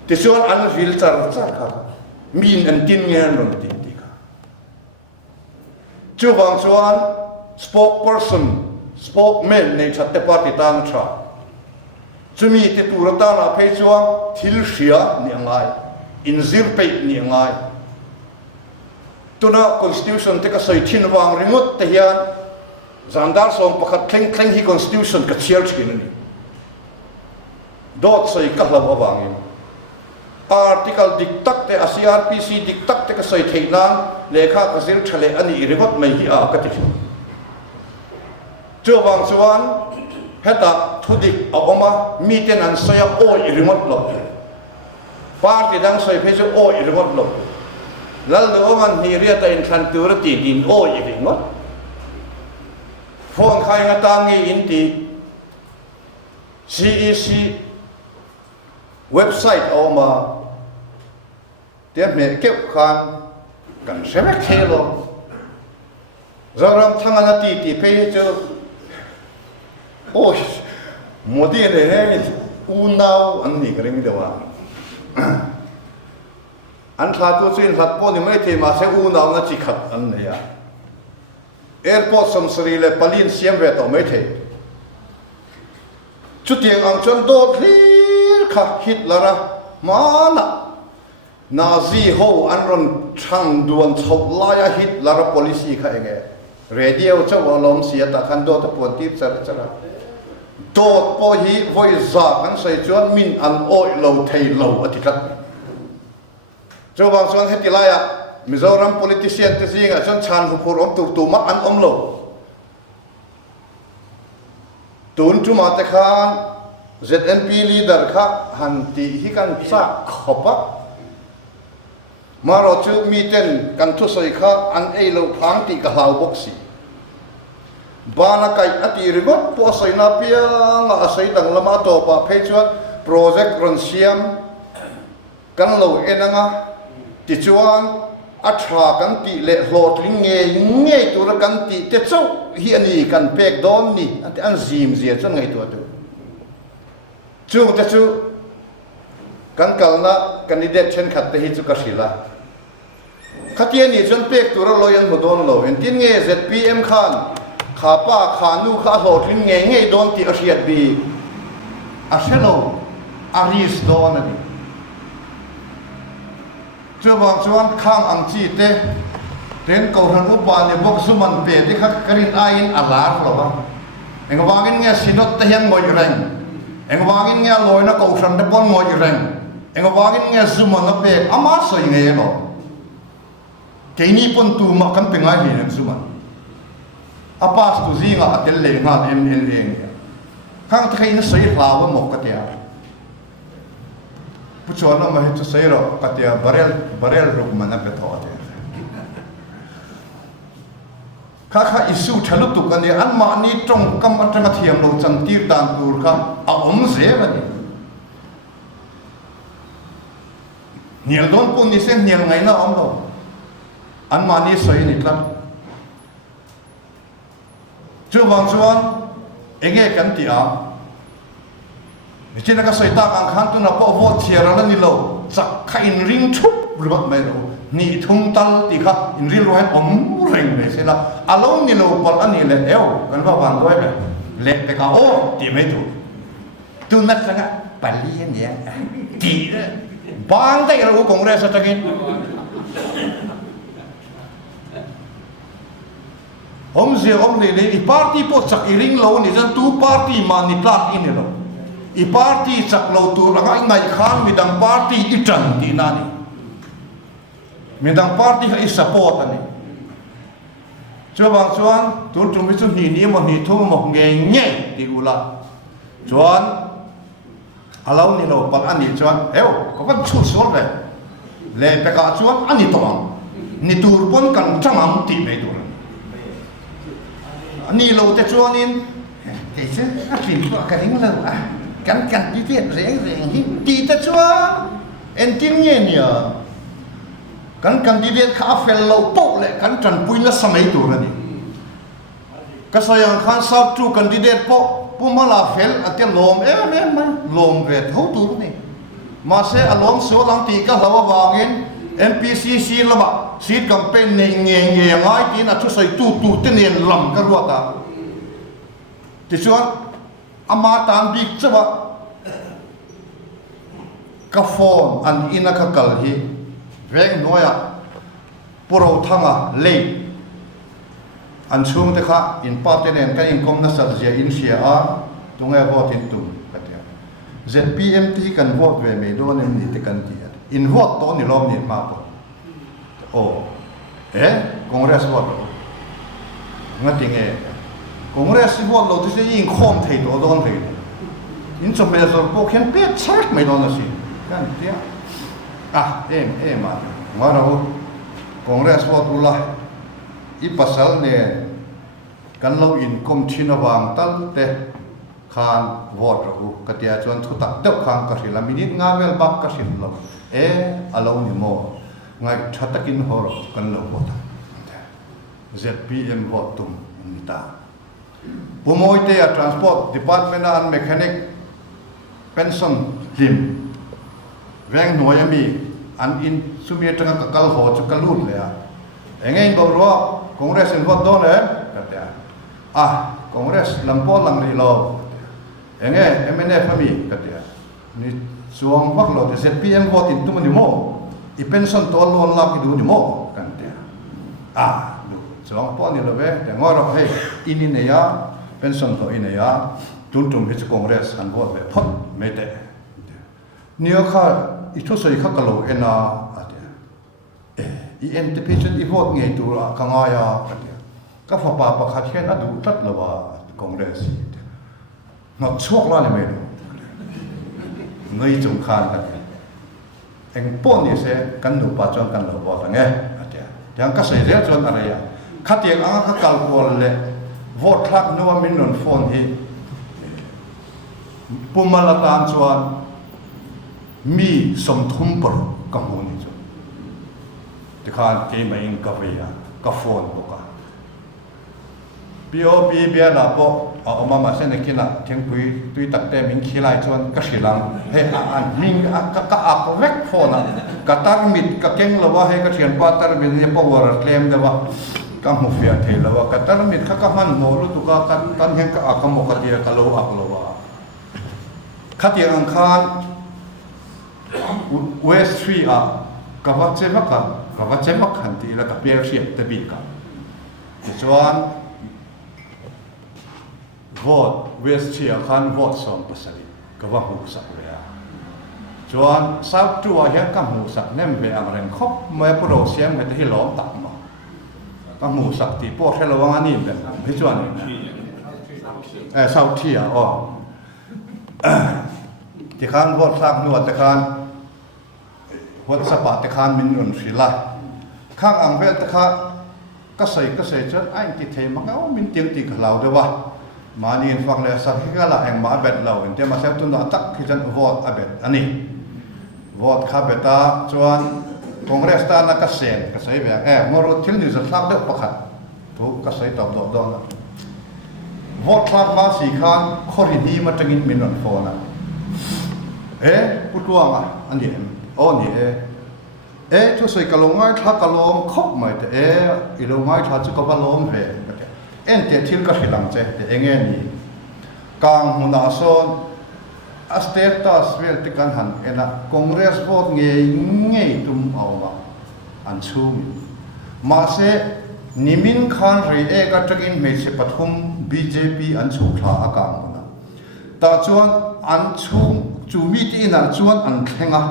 ติชวนอันวิลจาร์จักค่ะมีนอันตินเงินรอนตินติค่ะจู่บางส่วน spokesman ในชัดเตปาติตันชาจะมีติตุรตานาเพจวงทิลเสียเนี่ยไงอินซิร์เปย์เนี่ยไงตัวน่ะ constitution ที่ก็ใส่ทิ้งวางริงดแต่ยันจันดาร์ส่งประกาศเคร่งที่ constitution ก็เชียร์ชินนี่โดดใส่กัลบวางอิน article ดิกตักแต่ CRPC ดิกตักแต่ก็ใส่เทนังเลขาก็สิร์ทะเลอันนี้ริงดไม่ฮิอาก็ติดจู่บางส่วนเฮตาทุดิกออกมามีเทนันสยามโออิริมดหลบปาร์ตี้ดังสยามเพจโออิริมดหลบแล้วเรื่องมันนี่เรียกแต่อินทันตัวรตีดินโออิริมดฟงใครงาตังอินตี CEC เว็บไซต์ออกมาเดี๋ยวเมื่อเก็บขันกันเสร็จเทโลเราเริ่มทำงานตีเพจโอ้ยโมดีเลยเนี่ยอูนาวอันนี้ก็เรื่องเดียวอันขาดตัวสิ่งขาดปนนี่ไม่เที่มาเสียอูนาวนั่นจิขัดอันนี้อ่ะแอร์พอร์ตสมศรีเลยปลินเสียงเวทเอาไม่เที่จุดยังอังจนโดดลีขัดฮิตละระมานะนาซีโฮอันรอนช่างดวนชกลายฮิตละระ policy เขาเองเรดิโอเจ้าว่าลมเสียตาคันโดดปวดทิพย์จะโดดพอฮีไว้จากกันใส่จวนมินอันโอยเราเทเราอธิกัดเจ้าบางส่วนเฮติลายมิโซรัม politician ที่สิ่งจนชานหุบรมตัวมัดอันเราตุนจุมาเตคาน ZNP leader ข้าหันตีฮิกันซักขบะมาเราจูมีเต็นกันทุสอยข้าอันเราพังตีกับลาวบ็อกซี่บานาไก่อติริบพอสอยนาเปียงอาศัยดังละมาตัวป่าเพจวดโปรเจกต์รันเซียมกันเราเอ็นังติจวนอัตรากันตีเละโหลดลิงเงยตัวกันตีเตเจ้าเฮียนี่กันเปกดอนนี่อันซีมเสียจนไงตัวตัวจู่แต่จู่กันกัลนะกันดิเดตเช่นขัดแต่ฮิจุกสิละขัดเย็นนี่จนเปกตัวเรายังหมดโดนเราเห็นที่เงย ZPM ขันข้าป้าขานูข้าโหดลิงเงยโดนตีอาเซียดบีอาเซโลอาริสโดนนี่เจ้าบางส่วนข้างอังจีเตเดินเกาทันอุบาลเนี่ยบอกสุมันเปรที่ขัดกรินไอน์อาลาร์หรอวะเอ็งวางเงี้ยสินอตเทียนงอยแรงเอ็งวางเงี้ยลอยนักเกาทันเดปอนงอยแรงเอ็งวางเงี้ยสุมันนับเปรอามาสวยเงี้ยหรอเกนี่ปนตูมากันเป็นไงเนี่ยสุมัน pas tu zinga atel le nga MLA khang thain sei hlawa mo ka tia pu chona ma he chu sei ro ka tia barel ruk mana pe tho te kha isu thalu tu kan ni an ma ni trong kam atanga thiam lo chan tir dan tur kha a om ze ba ni niel don pun ni sen niel ngai na om lo an ma ni sei ni tlam chu wang chuan enge kan ti a ni china ka sei ta ang khan tu na po vo thiara na ni lo chak kha in ring thup rubat mai lo ni thung tal ti kha in ril ro han om reng me se la along ni lo pal ani le eo kan va wan loi le pe ka o ti me tu na tanga pali ni ti bang dai ro congress ta kin om ze om le i party po chak i ring lo ni jan tu party ma ni plat in lo i party chak lo tu ranga ngai khan mi dang party i tran ti na ni mi dang party ka i support ani cho bang chuan tur chung mi chu ni mo ni thu mo nge nge ti ula chuan alo ni lo pal ani chuan eo ko kan chu sol le pe ka chuan ani tong ni tur pon kan chamam ti be tur ni lo te chuan in ke che a fin ko ka ring lo a kan ti tiet reng hi ti te chuan en tin nge ni a kan candidate kha fel lo po le kan tran pui la samai tur ani ka sayang khan sa tu candidate po pumala fel ate lom mai lom vet ho tur ni ma se alom so lang ti ka lawa wangin MPCC lama seat campaign ne nge ngai ti na chu sai tu te nen lam ka ruata ti chuan ama tan big chawa ka phone an ina ka kal hi reng noya puro thanga le an chung te kha in partenen ka in kom na sal zia in sia a tunga vote in tu katia ZPM ti kan vote ve me do nem ni te kan ti in vote to ni lom ni ma po o congress vote ngati nge congress vote lo ti se in khom thei do don thei in chom me so po khen pe chak me do na si kan tia ma ngara ho congress vote ula i pasal ne kan lo in kom thina wang tal te khan vote ro ka tia chon thu tak deuh khang ka hrila minute nga vel bak ka hrin lo alo ni mo ngai thatakin hor kan lo vote ZPM vote tum ni ta pumoi te a transport department an mechanic pension lim veng noyami an in sumia tanga ka kal ho chu kalut le a engei bo ro congress in vote don ka congress lampo lang ri lo enge MNA fami ka ni suang hak lo de ZPM vote in tu ni mo i pension to lon la ki du ni mo kan te du suang po ni lo ve de ngoro he ini ne ya pension to ine ya tum hi congress an vote ve phot me te niyo kha i thu sei kha ka lo ena i anticipation i vote nge tu ka nga ya ka fa pa pa kha chen adu tat lo wa congress nó chuộc lo này mày nơi trồng khan cả anh bốn như thế căn nụ ba chọn căn nụ bỏ thằng nghe chẳng có xảy ra chọnอะไรà khát tiền ăn khát cal bol lệ vote khác nó mình non phone hi pumalatan chọn mi som thum par cầm hồn đi chọn thì khan cái máy in cà phê à cà phone bộ cả BOP bia na po oma ma sen ekina thengpui tui takte min khilai chon ka hrilang he an ming ka a vek phone ka tar mit ka keng lawa he ka thian pa tar min ne power claim dewa ka mu fia the lawa ka tar mit ka man mo lu tu ka tan he ka a ka mo ka dia ka lo ak lawa khati ang khan west 3 a ka va che mak han ti la ka pe siap te bi ka chuan vote West Chia khan vote som pasali ka wa hu sak le a chuan south tu a hian kam hu sak nem ve ang ren khop me pro siam he hi lom tak ma ก็หมู่สักตีพวกแค่ระวังอันนี้เป็นไม่ชวนเศร้าเที่ยอ๋อที่ข้างวัดสร้างนวดที่ข้างวัดสปาที่ข้างมินรุนศิลาข้างอ่างเวลที่ข้างก็ใส่จนไอ้ที่เทมันก็มินเตียงตีกับเราด้วยว่ามานี่ฟังเลยสักที่ก็ละแห่งมาเบ็ดเราเห็นแต่มาเซลตุนตักที่จะวอดอเบ็ดอันนี้วอดข้าเบ็ดตาจวนคองเรสตานักเกษตรก็ใส่แบบมรดกที่นี่จะสร้างได้ปะครับถูกก็ใส่ตอบดอนนะวอดคลาดมาสี่คันข้อที่ดีมาจะกินมินนโฟนะพูดว่าอ่ะอันนี้นี่ทุกสิ่งกลงไม้ถ้ากลงคบไม่แต่อีลงไม้ถ้าจะก็บลงเว่เต็มที่ก็หิลังเจแต่นี่กางมุนาโซนอัสเตตัสเวลติกันหันนะคองเกรสโหวตเงี้ยตุ้มเอามาอันชูมาเสนิมินขันเรียกจักอินเมษปฐุม BJP อันชูคลาอากาศนะแต่ชวนอันชูจูมีที่นั่นชวนอันแข็งอ่ะ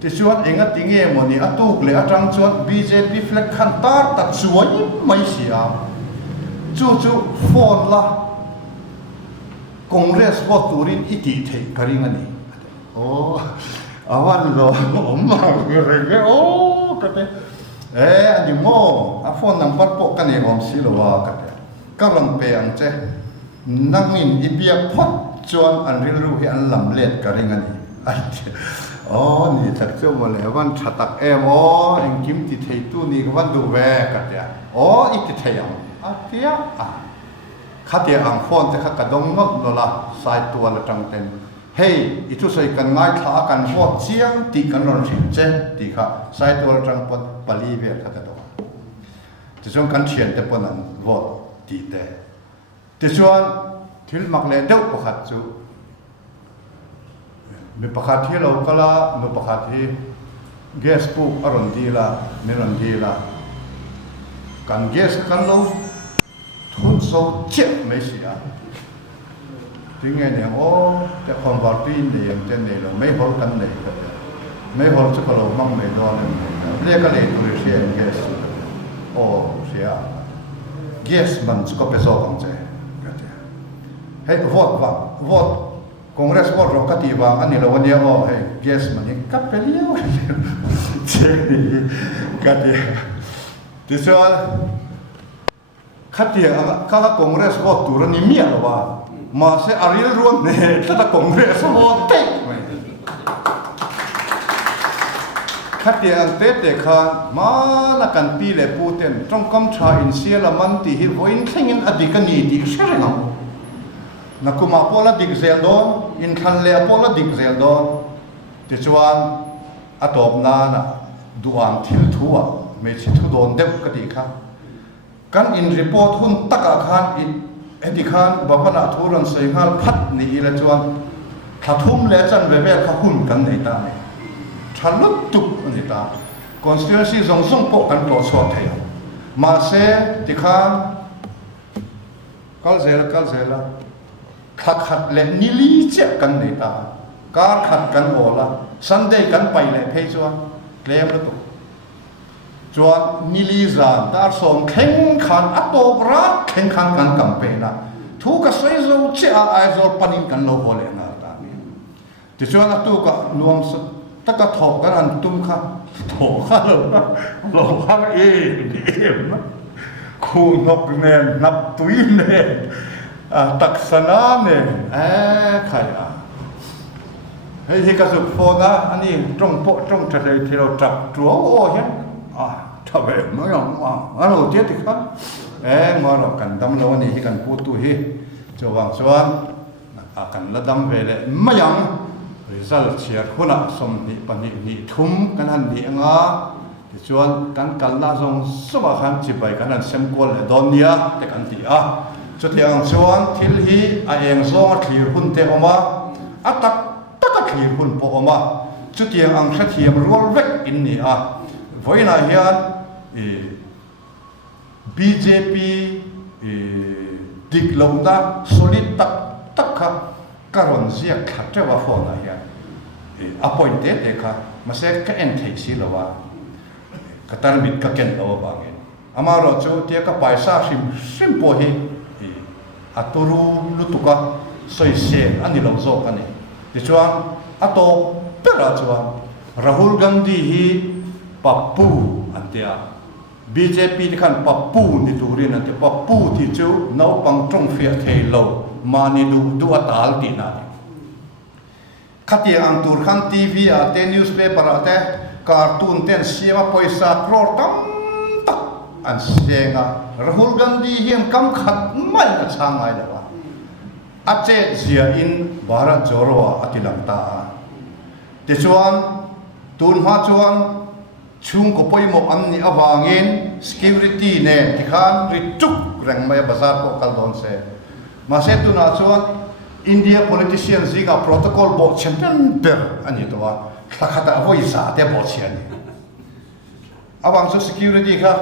ที่ชวนเองติงเงี้ยมันนี่อัตุกเลยอัจังชวน BJP เฟล็กขันตาตัดชวนไม่เสียจู่โฟนละคองเกรสโหวตตูรินอิติเทกริงันนี่อาวันโลมาเรื่องก็เตอันนี้โม่โฟนนังปัดปกกันเองสิลวากันก็ลำเปียงเจนักมินอิเบียพดจวนอันริลรูให้อันลำเล็ดกริงันนี่นี่ทักเจ้ามาเลยวันชัตักเองกิมติเทตูนี่ก็วันดูแวกันเดียอิติเทียมเทียข้าเดียอังฟอนจะข้ากระดงนกนละสายตัวละจังเต็นอิทุใส่กันง่ายท้ากันฟอดเชียงตีกันรอนสิเจตีข้าสายตัวละจังปนปลีเวียข้าจะตัวจะชวนกันเชียนแต่ปนนั้นวอดตีแต่จะชวนทิลมักเล่เด็กประคัดจูมีประคัดที่เราก็ละมีประคัดที่เกสปูอารมณ์ดีละไม่รอนดีละกันเกสกันเราทุนโซเจ็บไม่เสียถึงไงเนี่ยแต่คนบาร์ตี้เนี่ยยังเจนเนี่ยเราไม่พอกันเลยก็ไม่พอจะก็เรามั่งไม่รอเลยเรียกกันเลยตัวเสียเกสเสียเกสมันก็เป็นโซ่ของใจให้วอดว่าคองเกรสวอดเราก็ตีว่าอันนี้เราวันเดียวให้เกสมันยังกับไปเลี้ยวเจ๊ก็ดีที่สุดขัดเดียข้าคองเกรสวอดตัวนี้มีอะไรวะมาเสียอาริลรวมเนี่ยถ้าคองเกรสวอดเต็มขัดเดียอันเตะข้ามาละกันปีเล่พูดเต็มตรงคำชาอินเสียละมันตีหิวอินเข่งอดีกันนี่ดีเสียงนักมาพอละดิกเซลดอนอินคันเล่พอละดิกเซลดอนที่ชวนอัตบนานะดูอันทิลทัวไม่ใช่ทุดอนเด็กก็ดีครับกันอินรีพอร์ตหุ่นตักอาคารอินดิคานบอกว่าทุรันเสียงฮัลพัดนี่ละชวนถ้าทุ่มเลี้ยจันเวเวลเขาหุ่นกันในตาเนี่ยฉันลุกตุกในตา constituency ส่งปกกันโปรโซเทียมาเสียดิคานกัลเซลขัดเล่นนิลิเจกันในตาการขัดกันโอละสันเดย์กันไปเลยเพย์จวนเคลมแล้วตุกจวนนิลิซานดาร์ส่งแข่งขันอัตโตปราแข่งขันกันกัมเปนะทุกข์ใส่โซ่เจ้าไอโซ่ปนินกันโลโหเลนาตานี่ที่จวนอัตโตก็รวมตะกะถกกันอันตุ้มค่ะถกค่ะโลข้างเอ็มคูนกเนนนับตุยเนนตักษณะเนี่ยใครที่กระสุนโฟนะอันนี้ตรงทะเลที่เราจับตัวยังทำไมไม่ยอมเราเจ็ดอีกครับมาเรากันดำเราวันนี้ที่กันพูดตัวจะวางส่วนกันระดับเวลไม่ยังresult เชียร์คนสมนิปนินิทุ่มกันหันนี่งาที่ชวนกันละทรงสบายขันจีบไปกันนั่นเซมกอลเลยโดนเนี่ยแต่กันตีจุดyang chuan thil hi a eng zonga thlir hun te oma atak taka thlir hun po oma chut yang ang thathiam rol vek in ni voina hian BJP diklona solid tak kha karon zia khatewa phona hian appointed te kha mase ka en thei si lawa katar mit ka ken lawa bangin amaro chu tia ka paisa sim po hi aturu lutuka soise ani lo zo kani ti chuan ato pera chuan Rahul Gandhi hi papu antia BJP ni kan papu ni turin ante papu ti chu no pang trong fia thei lo mani du atal ti na khati ang tur khan TV ate newspaper ate cartoon ten siama poisa crore tam tak an senga Rahul Gandhi hian kam khat mai na changai lawa ache zia in Bharat Jodo atilang ta ti chuan tun ma chuan chung ko poimo amni awangin security ne tikhan rituk reng mai bazar ko kaldon se ma se tu na chuan India politician zinga protocol bo chen ber ani to wa khata voi sa te bo chen awang so security kha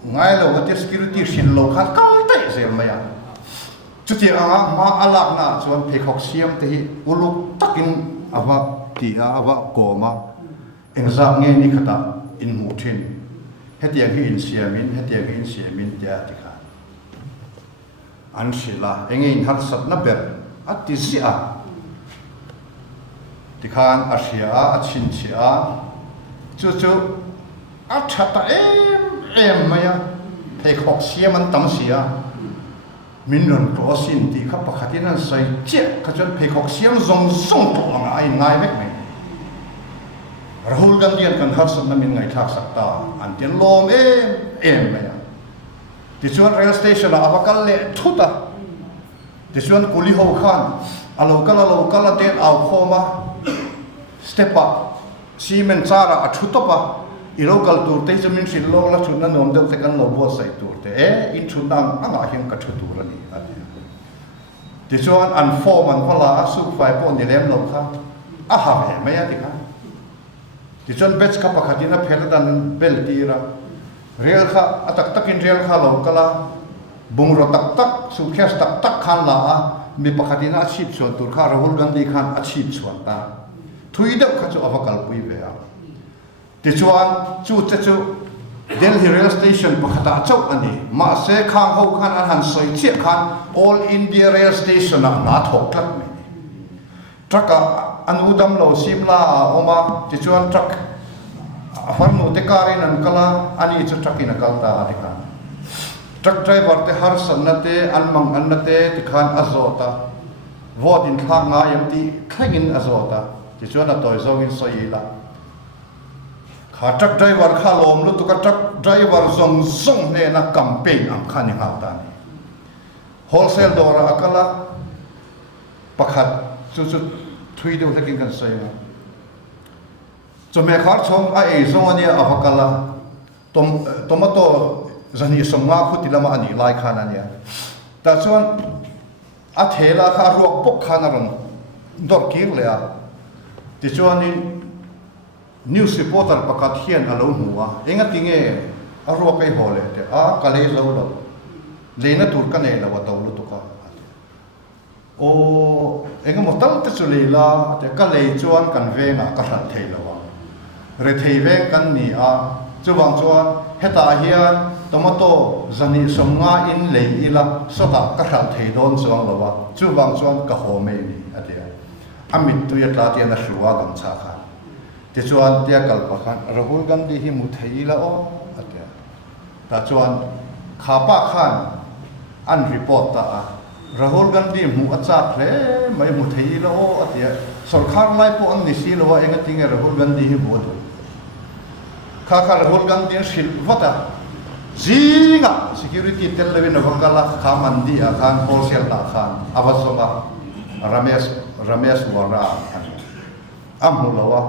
ngai lo wa te security shin lo kha kal te zel maya chuti anga ma alak na chuan phekok siam te hi uluk takin awa ti awa ko ma engzak nge ni khata in mu thin hetiang hi in siamin hetiang hi in siamin tia tikha an shila enge in har sat na ber ati sia tikhan asia a chin chia chu a thata em maya phekok siaman tam sia minron crosin ti kha pakhatin an sai che khachon phekok siam zong song to anga ai ngai mek me Rahul Gandhi kan har sam namin ngai thak sakta an tian lom em maya ti chuan rail station a avakal le thuta ti chuan kuli ho khan alo kala ten au khoma step up cement chara a thutopa i local tur te jamin sin lo la chunna nom deuh te kan lo bo sai tur te in chunang anga hian ka thu tur ani ti chuan an form an phala a su fai pon ni lem lo kha a ha he maya ti kha ti chuan batch ka pakhatina pheladan bel tira real kha atak takin real kha lo kala bungro tak su khas tak khan la a mi pakhatina chip chuan tur kha Rahul Gandhi khan a chip chuan ta thui deuh kha chu avakal pui ve a ti chuan chu Delhi rail station pakhata chau ani ma se khang ho khan an han soi che khan all India rail station na thok tlak me truck an udam lo simla oma ti chuan truck farnu te karin an kala ani chu truck in kalta adika truck driver te har sannate an mang annate ti khan azota vodin khanga yamti khangin azota ti chuan a toy zongin soila kha truck driver kha lom lu tu ka truck driver zong ne na campaign am khani ha ta ni wholesale dora akala pakhat chu thui deuh takin kan sai ma chome khar chom a e zong ani avakala tomato zani somnga khutilama ani lai khan ania ta chuan a thela kha ruak pok khana ram dor kir le a ti chuan in news reporter pakhat hian alo hnuwa enga tinge a ruak ai hole te a kale zo lo leina tur ka ne lo to lu to ka o enga motal te chuleila te ka le chuan kan venga ka hran thei lo wa re thei ve kan ni a chuwang chuan heta hian tomato zani somnga in le ila sota ka hran thei don chuang lo wa chuwang chuan ka ho me ni atia amit tu ya tla ti na shuwa gam cha kha ti chuan tia kal pakhan Rahul Gandhi hi mu thei la o atia ta chuan khapa khan an report ta a Rahul Gandhi mu acha hle mai mu thei la o atia sarkar lai po an ni si lo wa enga tinge Rahul Gandhi hi bo do kha Rahul Gandhi shil vota zinga security tel levin vakala khamandi a khan wholesale ta khan avasoma ramesh wara amulawa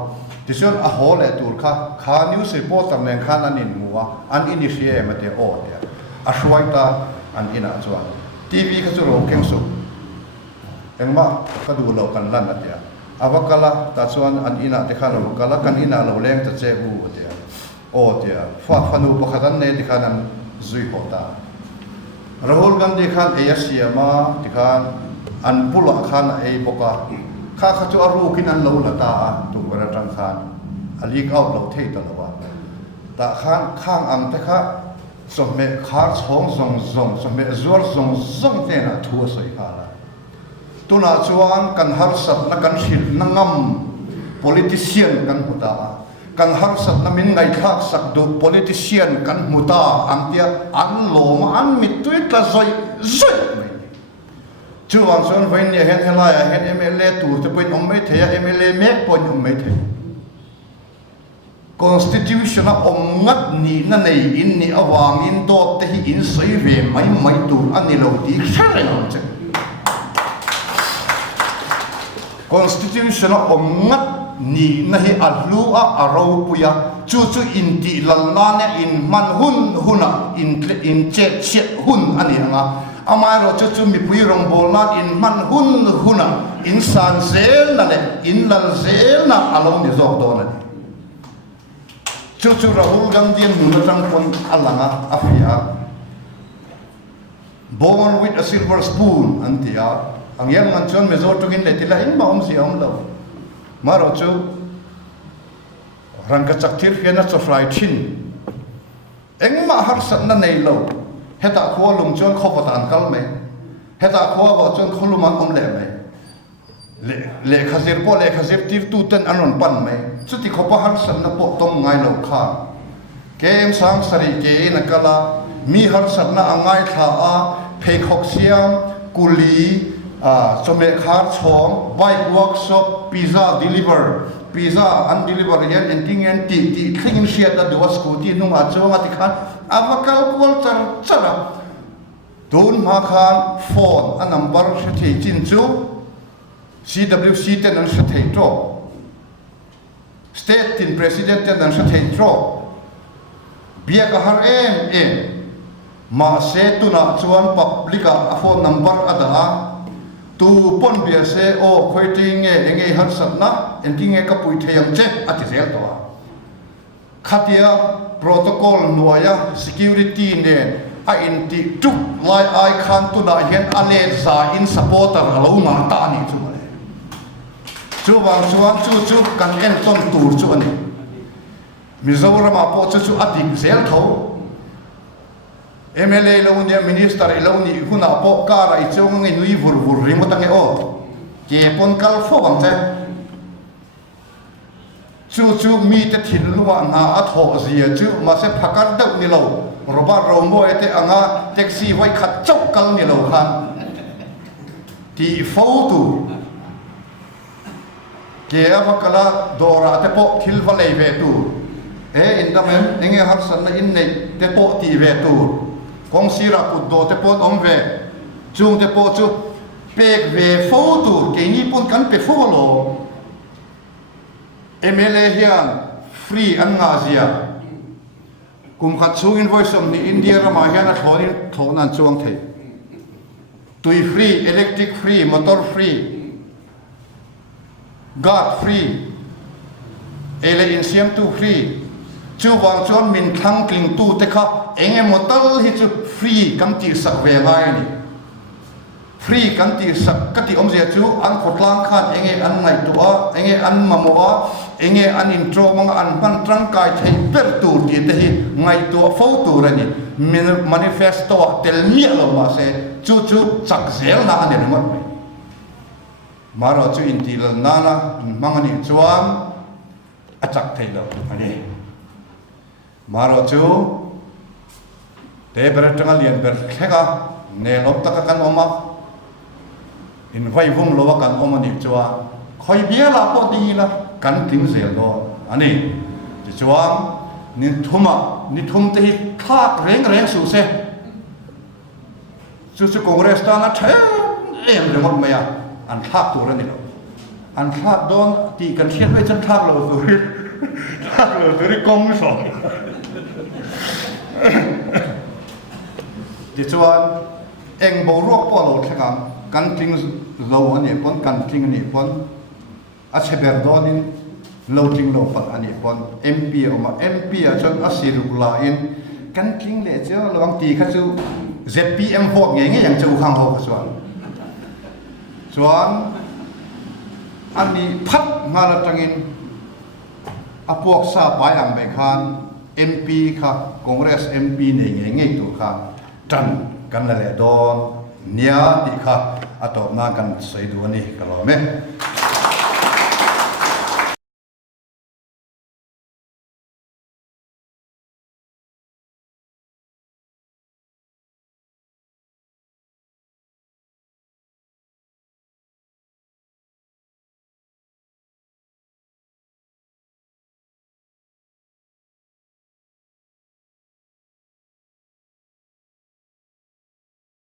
tison a hole tur kha news reporter nen khan anin muwa an initiate mate o te a shwaita an ina chuan TV ka chu ro keng su engma ka du lo kan lan atia avakala ta chuan an ina te khan lo kala kan ina lo leng ta che bu te o te fa fanu pakhatan ne te khan zui hota Rahul Gandhi khan Asia ma te khan an pula khan ei boka kha chu aru kin an lo lata tu bara tang khan ali out lo thei ta lo ta khan khang am te kha สมัยขาดช่องส่งสมัยจวดส่งเนี่ยนะทัวใส่ขาละตัวน่าชวนกันหาสัตว์นักการศิลป์นักงำ politician กันมุตากันหาสัตว์นักมินไงทักสักดู politician กันมุตาอันเดียอันโลมอันมิตุยตละซอยชวนส่วนวันนี้เห็นอะไรเห็น MLA ตัวจะเป็นองค์ไม่เทีย MLA เมฆเป็นองค์ไม่เทีย Constitution องค์งัดนี่นั่นเองอินนี่อวางอินโดเตหิอินใส่เวไม่ตัวอันนี้เราดีใช่ไหมจ๊ะ Constitution องค์งัดนี่นั่นเองอัลลูอาเราปุยจู่อินติลัลนาเนี่ยอินมันหุ่นอินเจ็ดหุ่นอันนี้นะอามาเราจู่มีปุยรองบอลนั่นอินมันหุ่นอินสันเซลนั่นเองอินลัลเซลนั่นอารมณ์ที่จอกโดนนั่นจู่Rahul Gandhi munat ang pun alanga afia born with a silver spoon antia ang yan manchon mezo tugin le tila in maum si om lo maro chu rang ka chakthir fiana cho fry thin eng ma har sat na nei lo heta kho lum chon kho patan kal me heta kho go chon kholuman om le me le khazir tir tu ten anon pan me chuti khopa har san na po tong ngai lo kha kem sang sari ke na kala mi har san na angai tha a phei khok siam kuli some khar chom bike workshop pizza undeliver yan ending and ti thing share da do scooty nu ma chonga ti khan avakal kol chara tun ma khan phone a number thi chin chu CWC ten an sa thei tro state tin president ten an sa thei tro bia ka har em ma se tu na chuan public a phone number ada tu pon bia se o khoiting enge har satna ending e ka pui theyang che ati zel to khatia protocol nuaya security ne a inti tuk lai ai khan tu na hian ale za in supporter lo ma ta ni chu chu wang chu kan en ton tur chu ani Mizoram apo chu adik zel tho MLA lo ni minister lo ni huna po kara I chung ngai nui vur rimotang e o ke pon kal fo bang che chu mi te thin luwa na a tho zia chu ma se phakar dau ni lo roba romo ete anga taxi hoi khat chok kal ni lo khan ti fo tu ke avakala dora te po thil valei ve tu indamen enge har san na in nei te po ti ve tu kong sira put do te po om ve chung te po chu pek ve fo tu ke ni pon kan pe fo lo MLA hian free an nga zia kum khat chung invoice om ni India rama hian a thon an chuang thei tui free electric free motor free God free ele insiam tu free chu wang chon min thang kling tu te kha enge motal hi chu free kam ti sak ve ngai ni free kam ti sak ka ti om zia chu an khotlang khan enge an ngai tu a enge an mamo a enge an intro mang an ban trang kai thei per tu ti te hi ngai tu fo tu ra ni manifesto tel mi lo ma se chu chak zel na an ni maro chu intil nana mangani chuan achak thailo ani maro chu te beratanga lian ber khega ne lop taka kan oma in vai vum lo kan oma ni chuwa khoi bia la po di la kan ting zel do ani ti chuan ni thum te hi thak reng su se chu congress ta na the em de mot maya an thak tu ra ni lo an thak don ti kan thiet vai chan thak lo tu ri kong so ti chuan eng bo ruak po lo thakam kan ting lo ani pon kan ting ani pon a cheber don in lo ting lo pat ani pon MP oma MP a chon a sirula in kan ting le cho lawang ti kha chu ZPM ho nge yang chu khang ho chuan chuan ani phat ngala tangin apuak sa pai ang be khan MP ค่ะ Congress MP เนี่ยไงตัวค่ะจันกันละเลดอนเนียติค่ะอัตโตมากันใส่ดูนี่กันหรอไหม